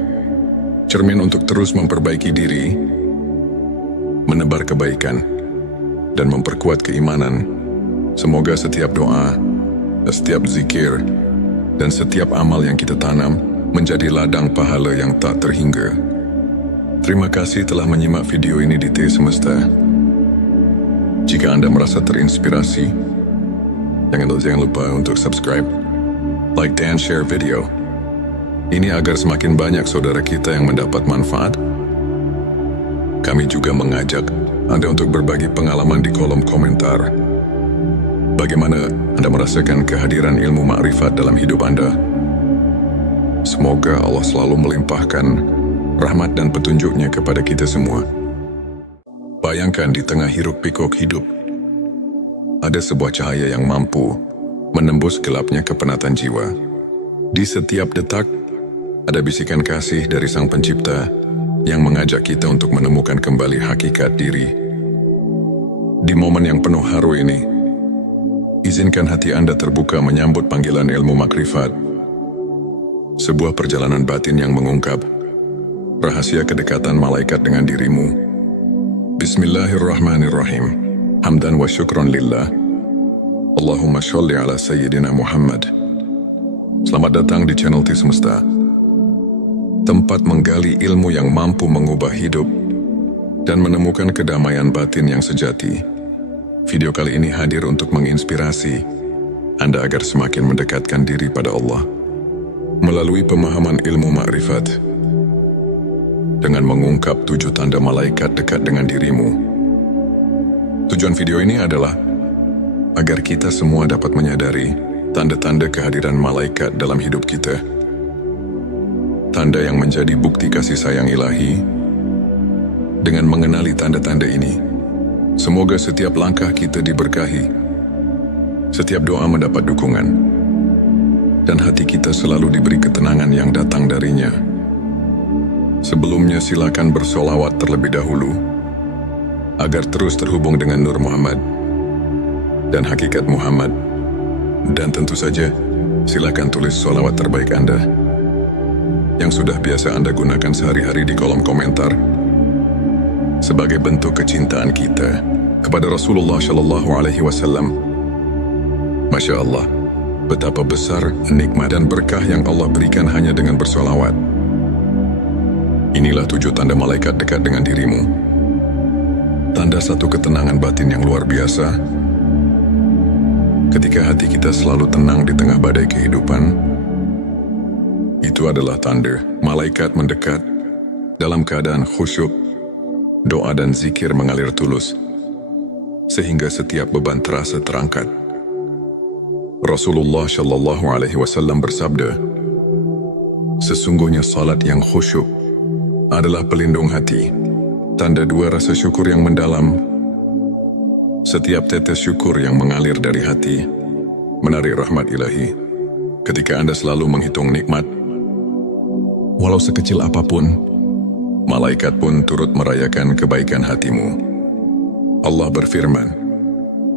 cermin untuk terus memperbaiki diri, menebar kebaikan, dan memperkuat keimanan. Semoga setiap doa, setiap zikir, dan setiap amal yang kita tanam menjadi ladang pahala yang tak terhingga. Terima kasih telah menyimak video ini di T Semesta. Jika Anda merasa terinspirasi, jangan lupa untuk subscribe, like, dan share video ini agar semakin banyak saudara kita yang mendapat manfaat. Kami juga mengajak Anda untuk berbagi pengalaman di kolom komentar. Bagaimana Anda merasakan kehadiran ilmu makrifat dalam hidup Anda? Semoga Allah selalu melimpahkan rahmat dan petunjuknya kepada kita semua. Bayangkan di tengah hiruk-pikuk hidup, ada sebuah cahaya yang mampu menembus gelapnya kepenatan jiwa. Di setiap detak, ada bisikan kasih dari Sang Pencipta yang mengajak kita untuk menemukan kembali hakikat diri. Di momen yang penuh haru ini, izinkan hati Anda terbuka menyambut panggilan ilmu makrifat. Sebuah perjalanan batin yang mengungkap rahasia kedekatan malaikat dengan dirimu. Bismillahirrahmanirrahim. Hamdan wa syukron lillah. Allahumma sholli ala sayyidina Muhammad. Selamat datang di channel T Semesta, tempat menggali ilmu yang mampu mengubah hidup dan menemukan kedamaian batin yang sejati. Video kali ini hadir untuk menginspirasi Anda agar semakin mendekatkan diri pada Allah melalui pemahaman ilmu makrifat. Dengan mengungkap 7 tanda malaikat dekat dengan dirimu. Tujuan video ini adalah agar kita semua dapat menyadari tanda-tanda kehadiran malaikat dalam hidup kita. Tanda yang menjadi bukti kasih sayang ilahi. Dengan mengenali tanda-tanda ini, semoga setiap langkah kita diberkahi, setiap doa mendapat dukungan, dan hati kita selalu diberi ketenangan yang datang darinya. Sebelumnya silakan bersolawat terlebih dahulu agar terus terhubung dengan Nur Muhammad dan hakikat Muhammad. Dan tentu saja silakan tulis solawat terbaik Anda yang sudah biasa Anda gunakan sehari-hari di kolom komentar sebagai bentuk kecintaan kita kepada Rasulullah Shallallahu Alaihi Wasallam. Masya Allah, betapa besar nikmat dan berkah yang Allah berikan hanya dengan bersolawat. Inilah 7 tanda malaikat dekat dengan dirimu. Tanda satu ketenangan batin yang luar biasa. Ketika hati kita selalu tenang di tengah badai kehidupan, itu adalah tanda malaikat mendekat dalam keadaan khusyuk, doa dan zikir mengalir tulus, sehingga setiap beban terasa terangkat. Rasulullah Shallallahu Alaihi Wasallam bersabda, "Sesungguhnya salat yang khusyuk adalah pelindung hati, tanda 2 rasa syukur yang mendalam, Setiap tetes syukur yang mengalir dari hati menarik rahmat ilahi. Ketika Anda selalu menghitung nikmat, walau sekecil apapun, malaikat pun turut merayakan kebaikan hatimu. Allah berfirman,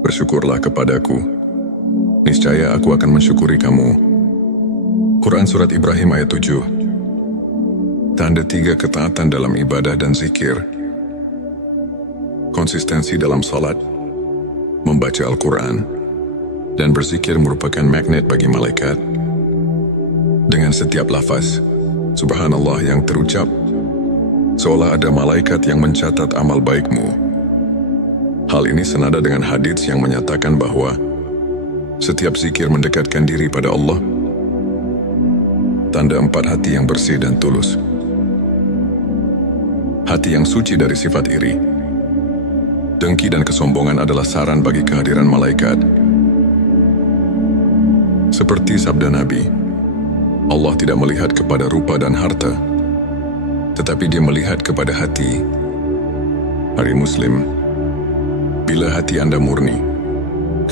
"Bersyukurlah kepadaku, niscaya aku akan mensyukuri kamu." Quran Surat Ibrahim ayat 7. Tanda 3 ketaatan dalam ibadah dan zikir. Konsistensi dalam salat, membaca Al-Quran, dan berzikir merupakan magnet bagi malaikat. Dengan setiap lafaz Subhanallah yang terucap, seolah ada malaikat yang mencatat amal baikmu. Hal ini senada dengan hadits yang menyatakan bahwa setiap zikir mendekatkan diri pada Allah. Tanda 4 hati yang bersih dan tulus. Hati yang suci dari sifat iri, dengki dan kesombongan adalah saran bagi kehadiran malaikat. Seperti sabda Nabi, Allah tidak melihat kepada rupa dan harta, tetapi Dia melihat kepada hati. Hari Muslim, bila hati Anda murni,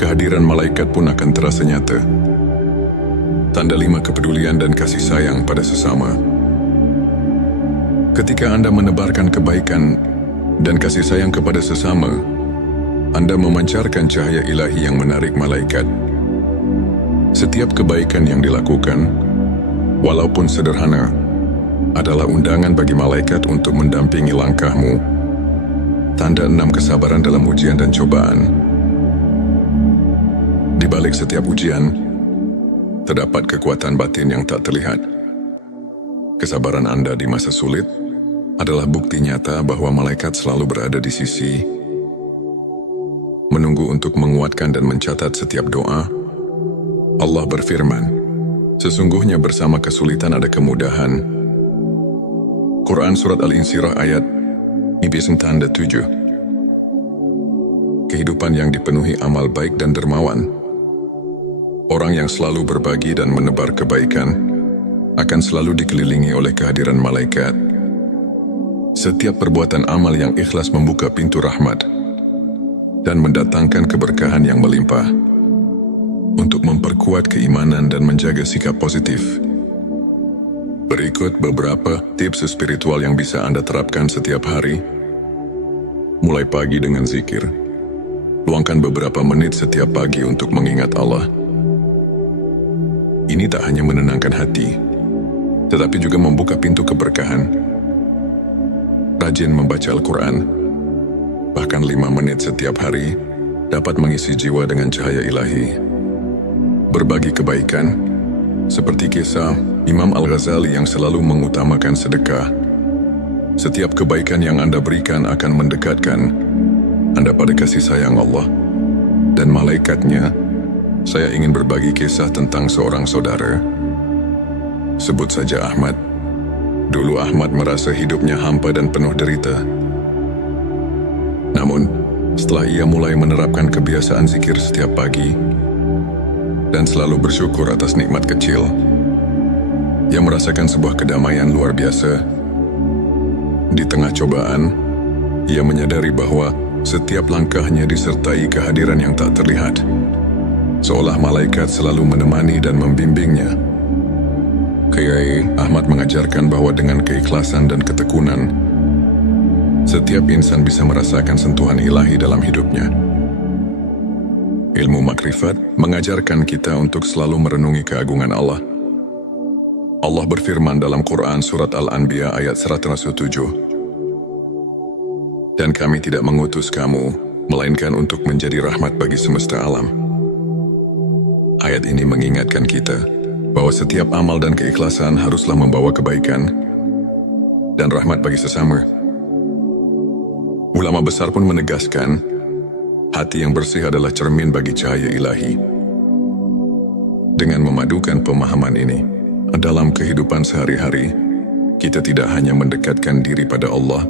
kehadiran malaikat pun akan terasa nyata. Tanda 5 kepedulian dan kasih sayang pada sesama. Ketika Anda menebarkan kebaikan dan kasih sayang kepada sesama, Anda memancarkan cahaya ilahi yang menarik malaikat. Setiap kebaikan yang dilakukan, walaupun sederhana, adalah undangan bagi malaikat untuk mendampingi langkahmu. Tanda 6 kesabaran dalam ujian dan cobaan. Di balik setiap ujian, terdapat kekuatan batin yang tak terlihat. Kesabaran Anda di masa sulit adalah bukti nyata bahwa malaikat selalu berada di sisi, menunggu untuk menguatkan dan mencatat setiap doa. Allah berfirman, sesungguhnya bersama kesulitan ada kemudahan. Quran Surat Al-Insyirah ayat 7. Kehidupan yang dipenuhi amal baik dan dermawan. Orang yang selalu berbagi dan menebar kebaikan akan selalu dikelilingi oleh kehadiran malaikat. Setiap perbuatan amal yang ikhlas membuka pintu rahmat dan mendatangkan keberkahan yang melimpah. Untuk memperkuat keimanan dan menjaga sikap positif, berikut beberapa tips spiritual yang bisa Anda terapkan setiap hari. Mulai pagi dengan zikir. Luangkan beberapa menit setiap pagi untuk mengingat Allah. Ini tak hanya menenangkan hati, tetapi juga membuka pintu keberkahan. Rajin membaca Al-Quran, bahkan 5 menit setiap hari, dapat mengisi jiwa dengan cahaya ilahi. Berbagi kebaikan, seperti kisah Imam Al-Ghazali yang selalu mengutamakan sedekah. Setiap kebaikan yang Anda berikan akan mendekatkan Anda pada kasih sayang Allah dan malaikatnya. Saya ingin berbagi kisah tentang seorang saudara. Sebut saja Ahmad. Dulu Ahmad merasa hidupnya hampa dan penuh derita. Namun, setelah ia mulai menerapkan kebiasaan zikir setiap pagi dan selalu bersyukur atas nikmat kecil, ia merasakan sebuah kedamaian luar biasa. Di tengah cobaan, ia menyadari bahwa setiap langkahnya disertai kehadiran yang tak terlihat, seolah malaikat selalu menemani dan membimbingnya. Kiai Ahmad mengajarkan bahwa dengan keikhlasan dan ketekunan, setiap insan bisa merasakan sentuhan ilahi dalam hidupnya. Ilmu makrifat mengajarkan kita untuk selalu merenungi keagungan Allah. Allah berfirman dalam Quran Surat Al-Anbiya ayat 107, "Dan kami tidak mengutus kamu, melainkan untuk menjadi rahmat bagi semesta alam." Ayat ini mengingatkan kita bahwa setiap amal dan keikhlasan haruslah membawa kebaikan dan rahmat bagi sesama. Ulama besar pun menegaskan, hati yang bersih adalah cermin bagi cahaya ilahi. Dengan memadukan pemahaman ini dalam kehidupan sehari-hari, kita tidak hanya mendekatkan diri pada Allah,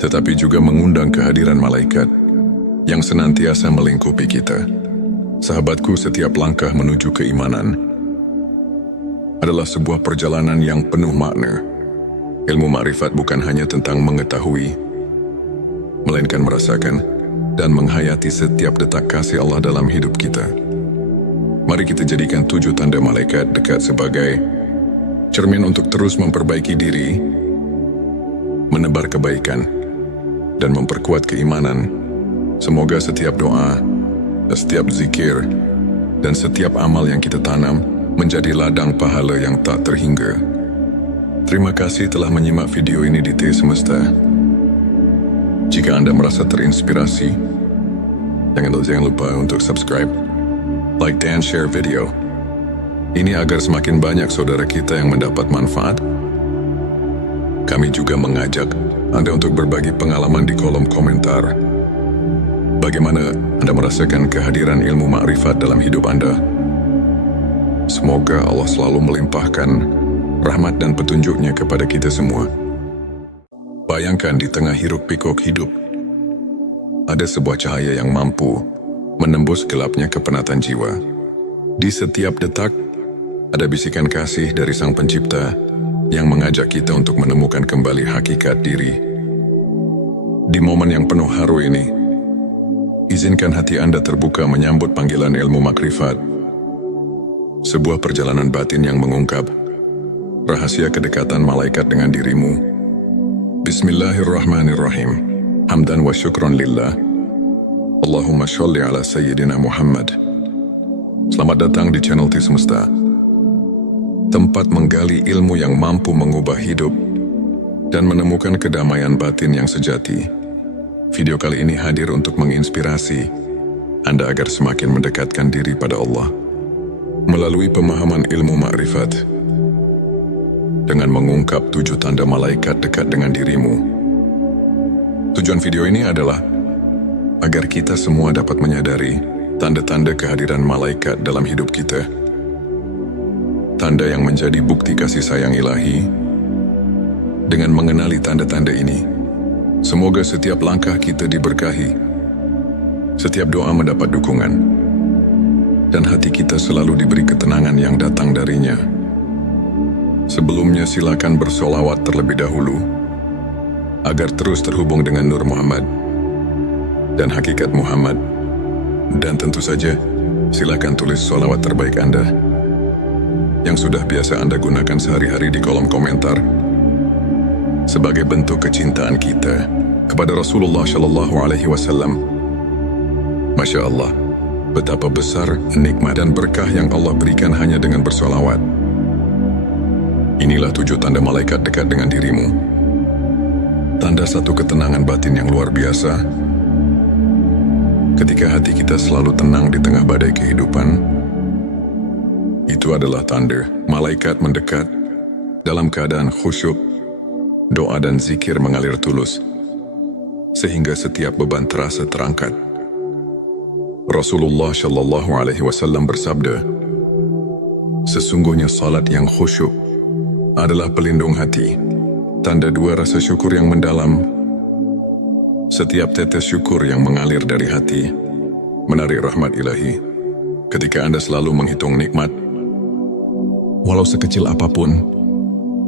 tetapi juga mengundang kehadiran malaikat yang senantiasa melingkupi kita. Sahabatku, setiap langkah menuju keimanan adalah sebuah perjalanan yang penuh makna. Ilmu makrifat bukan hanya tentang mengetahui, melainkan merasakan. dan menghayati setiap detak kasih Allah dalam hidup kita. Mari kita jadikan 7 tanda malaikat dekat sebagai cermin untuk terus memperbaiki diri, menebar kebaikan, dan memperkuat keimanan. Semoga setiap doa, setiap zikir, dan setiap amal yang kita tanam menjadi ladang pahala yang tak terhingga. Terima kasih telah menyimak video ini di T Semesta. Jika Anda merasa terinspirasi, jangan lupa untuk subscribe, like, dan share video ini agar semakin banyak saudara kita yang mendapat manfaat. Kami juga mengajak Anda untuk berbagi pengalaman di kolom komentar. Bagaimana Anda merasakan kehadiran ilmu makrifat dalam hidup Anda? Semoga Allah selalu melimpahkan rahmat dan petunjuknya kepada kita semua. Bayangkan di tengah hiruk pikuk hidup, ada sebuah cahaya yang mampu menembus gelapnya kepenatan jiwa. Di setiap detak, ada bisikan kasih dari Sang Pencipta yang mengajak kita untuk menemukan kembali hakikat diri. Di momen yang penuh haru ini, izinkan hati Anda terbuka menyambut panggilan ilmu makrifat. Sebuah perjalanan batin yang mengungkap rahasia kedekatan malaikat dengan dirimu. Bismillahirrahmanirrahim. Hamdan wa syukron lillah. Allahumma sholli ala sayyidina Muhammad. Selamat datang di channel T Semesta, tempat menggali ilmu yang mampu mengubah hidup dan menemukan kedamaian batin yang sejati. Video kali ini hadir untuk menginspirasi Anda agar semakin mendekatkan diri pada Allah melalui pemahaman ilmu makrifat. Dengan mengungkap 7 tanda malaikat dekat dengan dirimu. Tujuan video ini adalah agar kita semua dapat menyadari tanda-tanda kehadiran malaikat dalam hidup kita. Tanda yang menjadi bukti kasih sayang ilahi. Dengan mengenali tanda-tanda ini, semoga setiap langkah kita diberkahi, setiap doa mendapat dukungan, dan hati kita selalu diberi ketenangan yang datang darinya. Sebelumnya silakan bersolawat terlebih dahulu agar terus terhubung dengan Nur Muhammad dan hakikat Muhammad. Dan tentu saja silakan tulis solawat terbaik Anda yang sudah biasa Anda gunakan sehari-hari di kolom komentar sebagai bentuk kecintaan kita kepada Rasulullah Shallallahu Alaihi Wasallam. Masya Allah, betapa besar nikmat dan berkah yang Allah berikan hanya dengan bersolawat. Inilah 7 tanda malaikat dekat dengan dirimu. Tanda satu ketenangan batin yang luar biasa. Ketika hati kita selalu tenang di tengah badai kehidupan, itu adalah tanda malaikat mendekat dalam keadaan khusyuk, doa dan zikir mengalir tulus, sehingga setiap beban terasa terangkat. Rasulullah Shallallahu Alaihi Wasallam bersabda, sesungguhnya salat yang khusyuk adalah pelindung hati, tanda 2 rasa syukur yang mendalam. Setiap tetes syukur yang mengalir dari hati menarik rahmat ilahi. Ketika Anda selalu menghitung nikmat, walau sekecil apapun,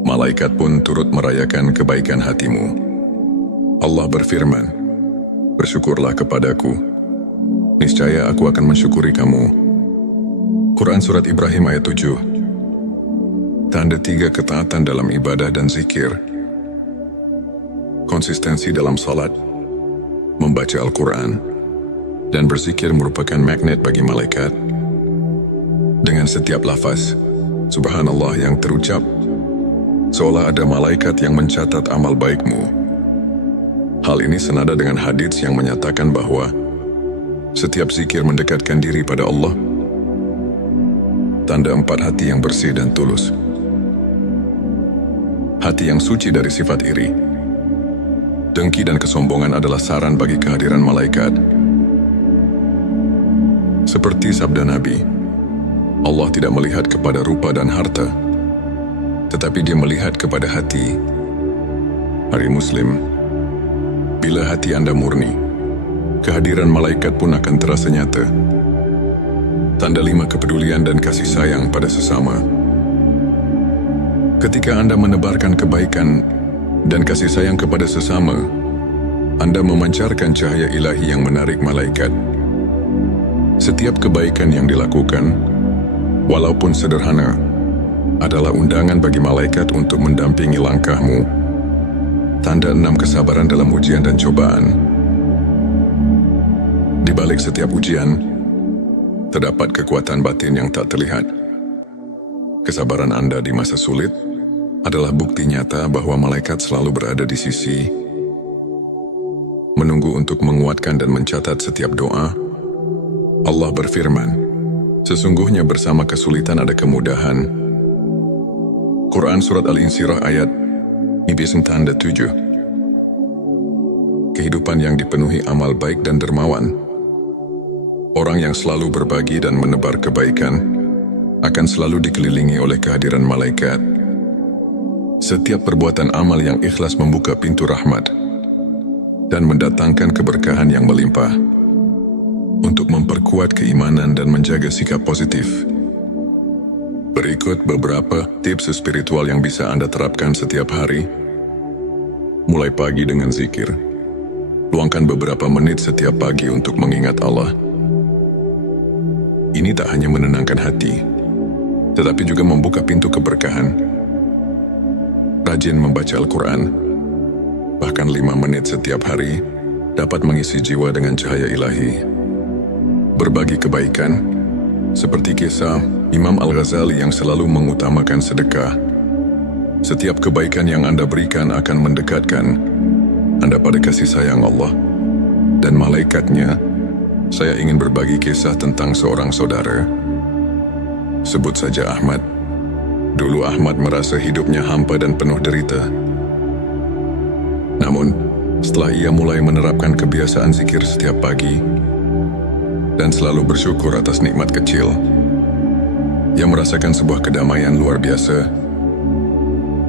malaikat pun turut merayakan kebaikan hatimu. Allah berfirman, bersyukurlah kepadaku, niscaya aku akan mensyukuri kamu. Quran Surat Ibrahim ayat 7. Tanda 3 ketaatan dalam ibadah dan zikir. Konsistensi dalam salat, membaca Al-Quran, dan berzikir merupakan magnet bagi malaikat. Dengan setiap lafaz Subhanallah yang terucap, seolah ada malaikat yang mencatat amal baikmu. Hal ini senada dengan hadits yang menyatakan bahwa setiap zikir mendekatkan diri pada Allah. Tanda 4 hati yang bersih dan tulus. Hati yang suci dari sifat iri, dengki dan kesombongan adalah saran bagi kehadiran malaikat. Seperti sabda Nabi, Allah tidak melihat kepada rupa dan harta, tetapi Dia melihat kepada hati. Hari Muslim, bila hati Anda murni, kehadiran malaikat pun akan terasa nyata. Tanda 5 kepedulian dan kasih sayang pada sesama. Ketika Anda menebarkan kebaikan dan kasih sayang kepada sesama, Anda memancarkan cahaya ilahi yang menarik malaikat. Setiap kebaikan yang dilakukan, walaupun sederhana, adalah undangan bagi malaikat untuk mendampingi langkahmu. Tanda 6 kesabaran dalam ujian dan cobaan. Di balik setiap ujian, terdapat kekuatan batin yang tak terlihat. Kesabaran Anda di masa sulit adalah bukti nyata bahwa malaikat selalu berada di sisi, menunggu untuk menguatkan dan mencatat setiap doa. Allah berfirman, sesungguhnya bersama kesulitan ada kemudahan. Quran Surat Al-Insyirah ayat 97. Kehidupan yang dipenuhi amal baik dan dermawan. Orang yang selalu berbagi dan menebar kebaikan akan selalu dikelilingi oleh kehadiran malaikat. Setiap perbuatan amal yang ikhlas membuka pintu rahmat dan mendatangkan keberkahan yang melimpah. Untuk memperkuat keimanan dan menjaga sikap positif, berikut beberapa tips spiritual yang bisa Anda terapkan setiap hari. Mulai pagi dengan zikir. Luangkan beberapa menit setiap pagi untuk mengingat Allah. Ini tak hanya menenangkan hati, tetapi juga membuka pintu keberkahan. Rajin membaca Al-Quran, bahkan 5 menit setiap hari, dapat mengisi jiwa dengan cahaya ilahi. Berbagi kebaikan, seperti kisah Imam Al-Ghazali yang selalu mengutamakan sedekah. Setiap kebaikan yang Anda berikan akan mendekatkan Anda pada kasih sayang Allah dan malaikatnya. Saya ingin berbagi kisah tentang seorang saudara. Sebut saja Ahmad. Dulu Ahmad merasa hidupnya hampa dan penuh derita. Namun, setelah ia mulai menerapkan kebiasaan zikir setiap pagi dan selalu bersyukur atas nikmat kecil, ia merasakan sebuah kedamaian luar biasa.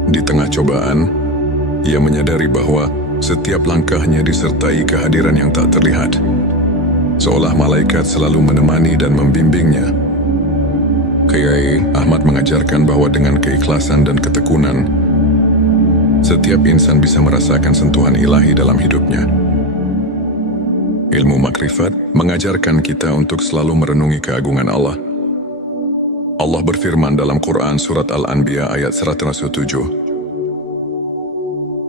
Di tengah cobaan, ia menyadari bahwa setiap langkahnya disertai kehadiran yang tak terlihat, seolah malaikat selalu menemani dan membimbingnya. Kiai Ahmad mengajarkan bahwa dengan keikhlasan dan ketekunan, setiap insan bisa merasakan sentuhan ilahi dalam hidupnya. Ilmu makrifat mengajarkan kita untuk selalu merenungi keagungan Allah. Allah berfirman dalam Quran Surat Al-Anbiya ayat 107,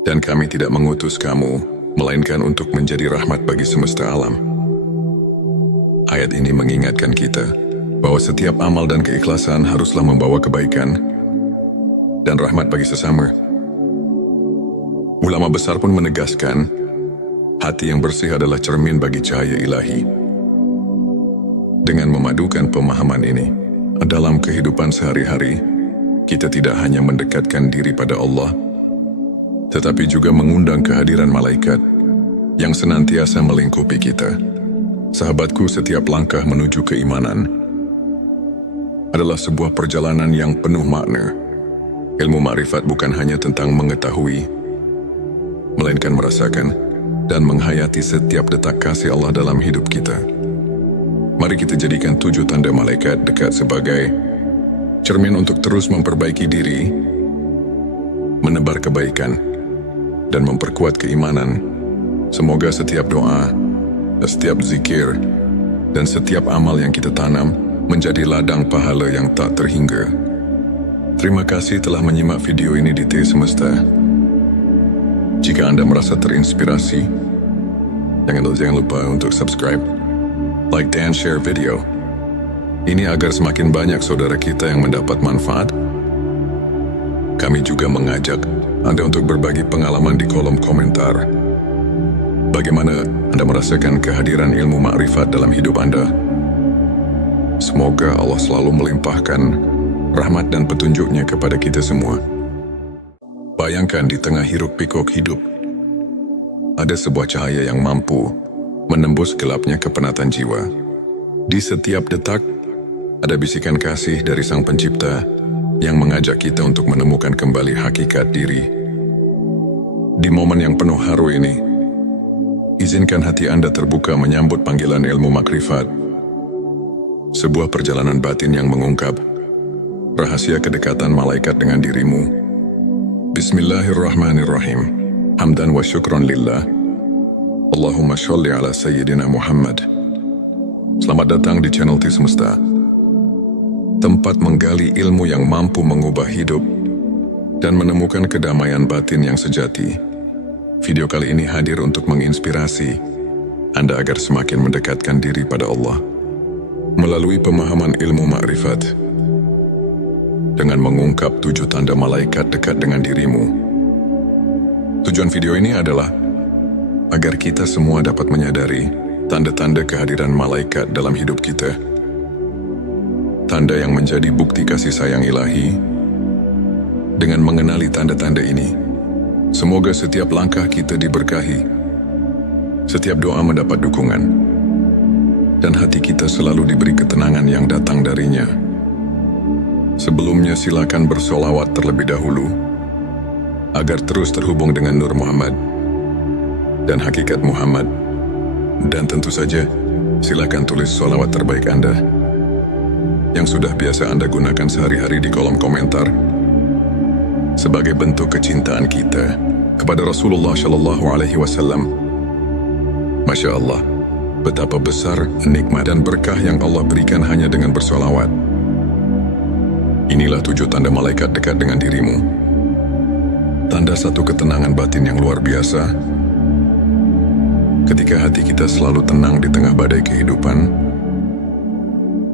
"Dan kami tidak mengutus kamu, melainkan untuk menjadi rahmat bagi semesta alam." Ayat ini mengingatkan kita bahwa setiap amal dan keikhlasan haruslah membawa kebaikan dan rahmat bagi sesama. Ulama besar pun menegaskan, hati yang bersih adalah cermin bagi cahaya ilahi. Dengan memadukan pemahaman ini dalam kehidupan sehari-hari, kita tidak hanya mendekatkan diri pada Allah, tetapi juga mengundang kehadiran malaikat yang senantiasa melingkupi kita. Sahabatku, setiap langkah menuju keimanan adalah sebuah perjalanan yang penuh makna. Ilmu makrifat bukan hanya tentang mengetahui, melainkan merasakan dan menghayati setiap detak kasih Allah dalam hidup kita. Mari kita jadikan 7 tanda malaikat dekat sebagai cermin untuk terus memperbaiki diri, menebar kebaikan, dan memperkuat keimanan. Semoga setiap doa, setiap zikir, dan setiap amal yang kita tanam menjadi ladang pahala yang tak terhingga. Terima kasih telah menyimak video ini di T Semesta. Jika Anda merasa terinspirasi, jangan lupa untuk subscribe, like, dan share video ini agar semakin banyak saudara kita yang mendapat manfaat. Kami juga mengajak Anda untuk berbagi pengalaman di kolom komentar. Bagaimana Anda merasakan kehadiran ilmu makrifat dalam hidup Anda? Semoga Allah selalu melimpahkan rahmat dan petunjuknya kepada kita semua. Bayangkan di tengah hiruk-pikuk hidup, ada sebuah cahaya yang mampu menembus gelapnya kepenatan jiwa. Di setiap detak, ada bisikan kasih dari Sang Pencipta yang mengajak kita untuk menemukan kembali hakikat diri. Di momen yang penuh haru ini, izinkan hati Anda terbuka menyambut panggilan ilmu makrifat. Sebuah perjalanan batin yang mengungkap rahasia kedekatan malaikat dengan dirimu. Bismillahirrahmanirrahim. Hamdan wa syukron lillah. Allahumma sholli ala Sayyidina Muhammad. Selamat datang di channel T Semesta, tempat menggali ilmu yang mampu mengubah hidup dan menemukan kedamaian batin yang sejati. Video kali ini hadir untuk menginspirasi Anda agar semakin mendekatkan diri pada Allah melalui pemahaman ilmu makrifat dengan mengungkap 7 tanda malaikat dekat dengan dirimu. Tujuan video ini adalah agar kita semua dapat menyadari tanda-tanda kehadiran malaikat dalam hidup kita. Tanda yang menjadi bukti kasih sayang ilahi. Dengan mengenali tanda-tanda ini, semoga setiap langkah kita diberkahi, setiap doa mendapat dukungan, dan hati kita selalu diberi ketenangan yang datang darinya. Sebelumnya silakan bersolawat terlebih dahulu, agar terus terhubung dengan Nur Muhammad dan hakikat Muhammad. Dan tentu saja, silakan tulis solawat terbaik Anda yang sudah biasa Anda gunakan sehari-hari di kolom komentar sebagai bentuk kecintaan kita kepada Rasulullah Shallallahu Alaihi Wasallam. Masya Allah, betapa besar nikmat dan berkah yang Allah berikan hanya dengan bersolawat. Inilah 7 tanda malaikat dekat dengan dirimu. Tanda satu ketenangan batin yang luar biasa. Ketika hati kita selalu tenang di tengah badai kehidupan,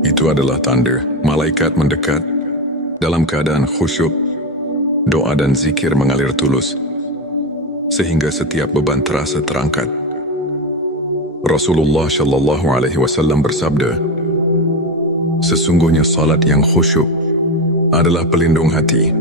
itu adalah tanda malaikat mendekat dalam keadaan khusyuk, doa dan zikir mengalir tulus, sehingga setiap beban terasa terangkat. Rasulullah Shallallahu Alaihi Wasallam bersabda, sesungguhnya salat yang khusyuk adalah pelindung hati.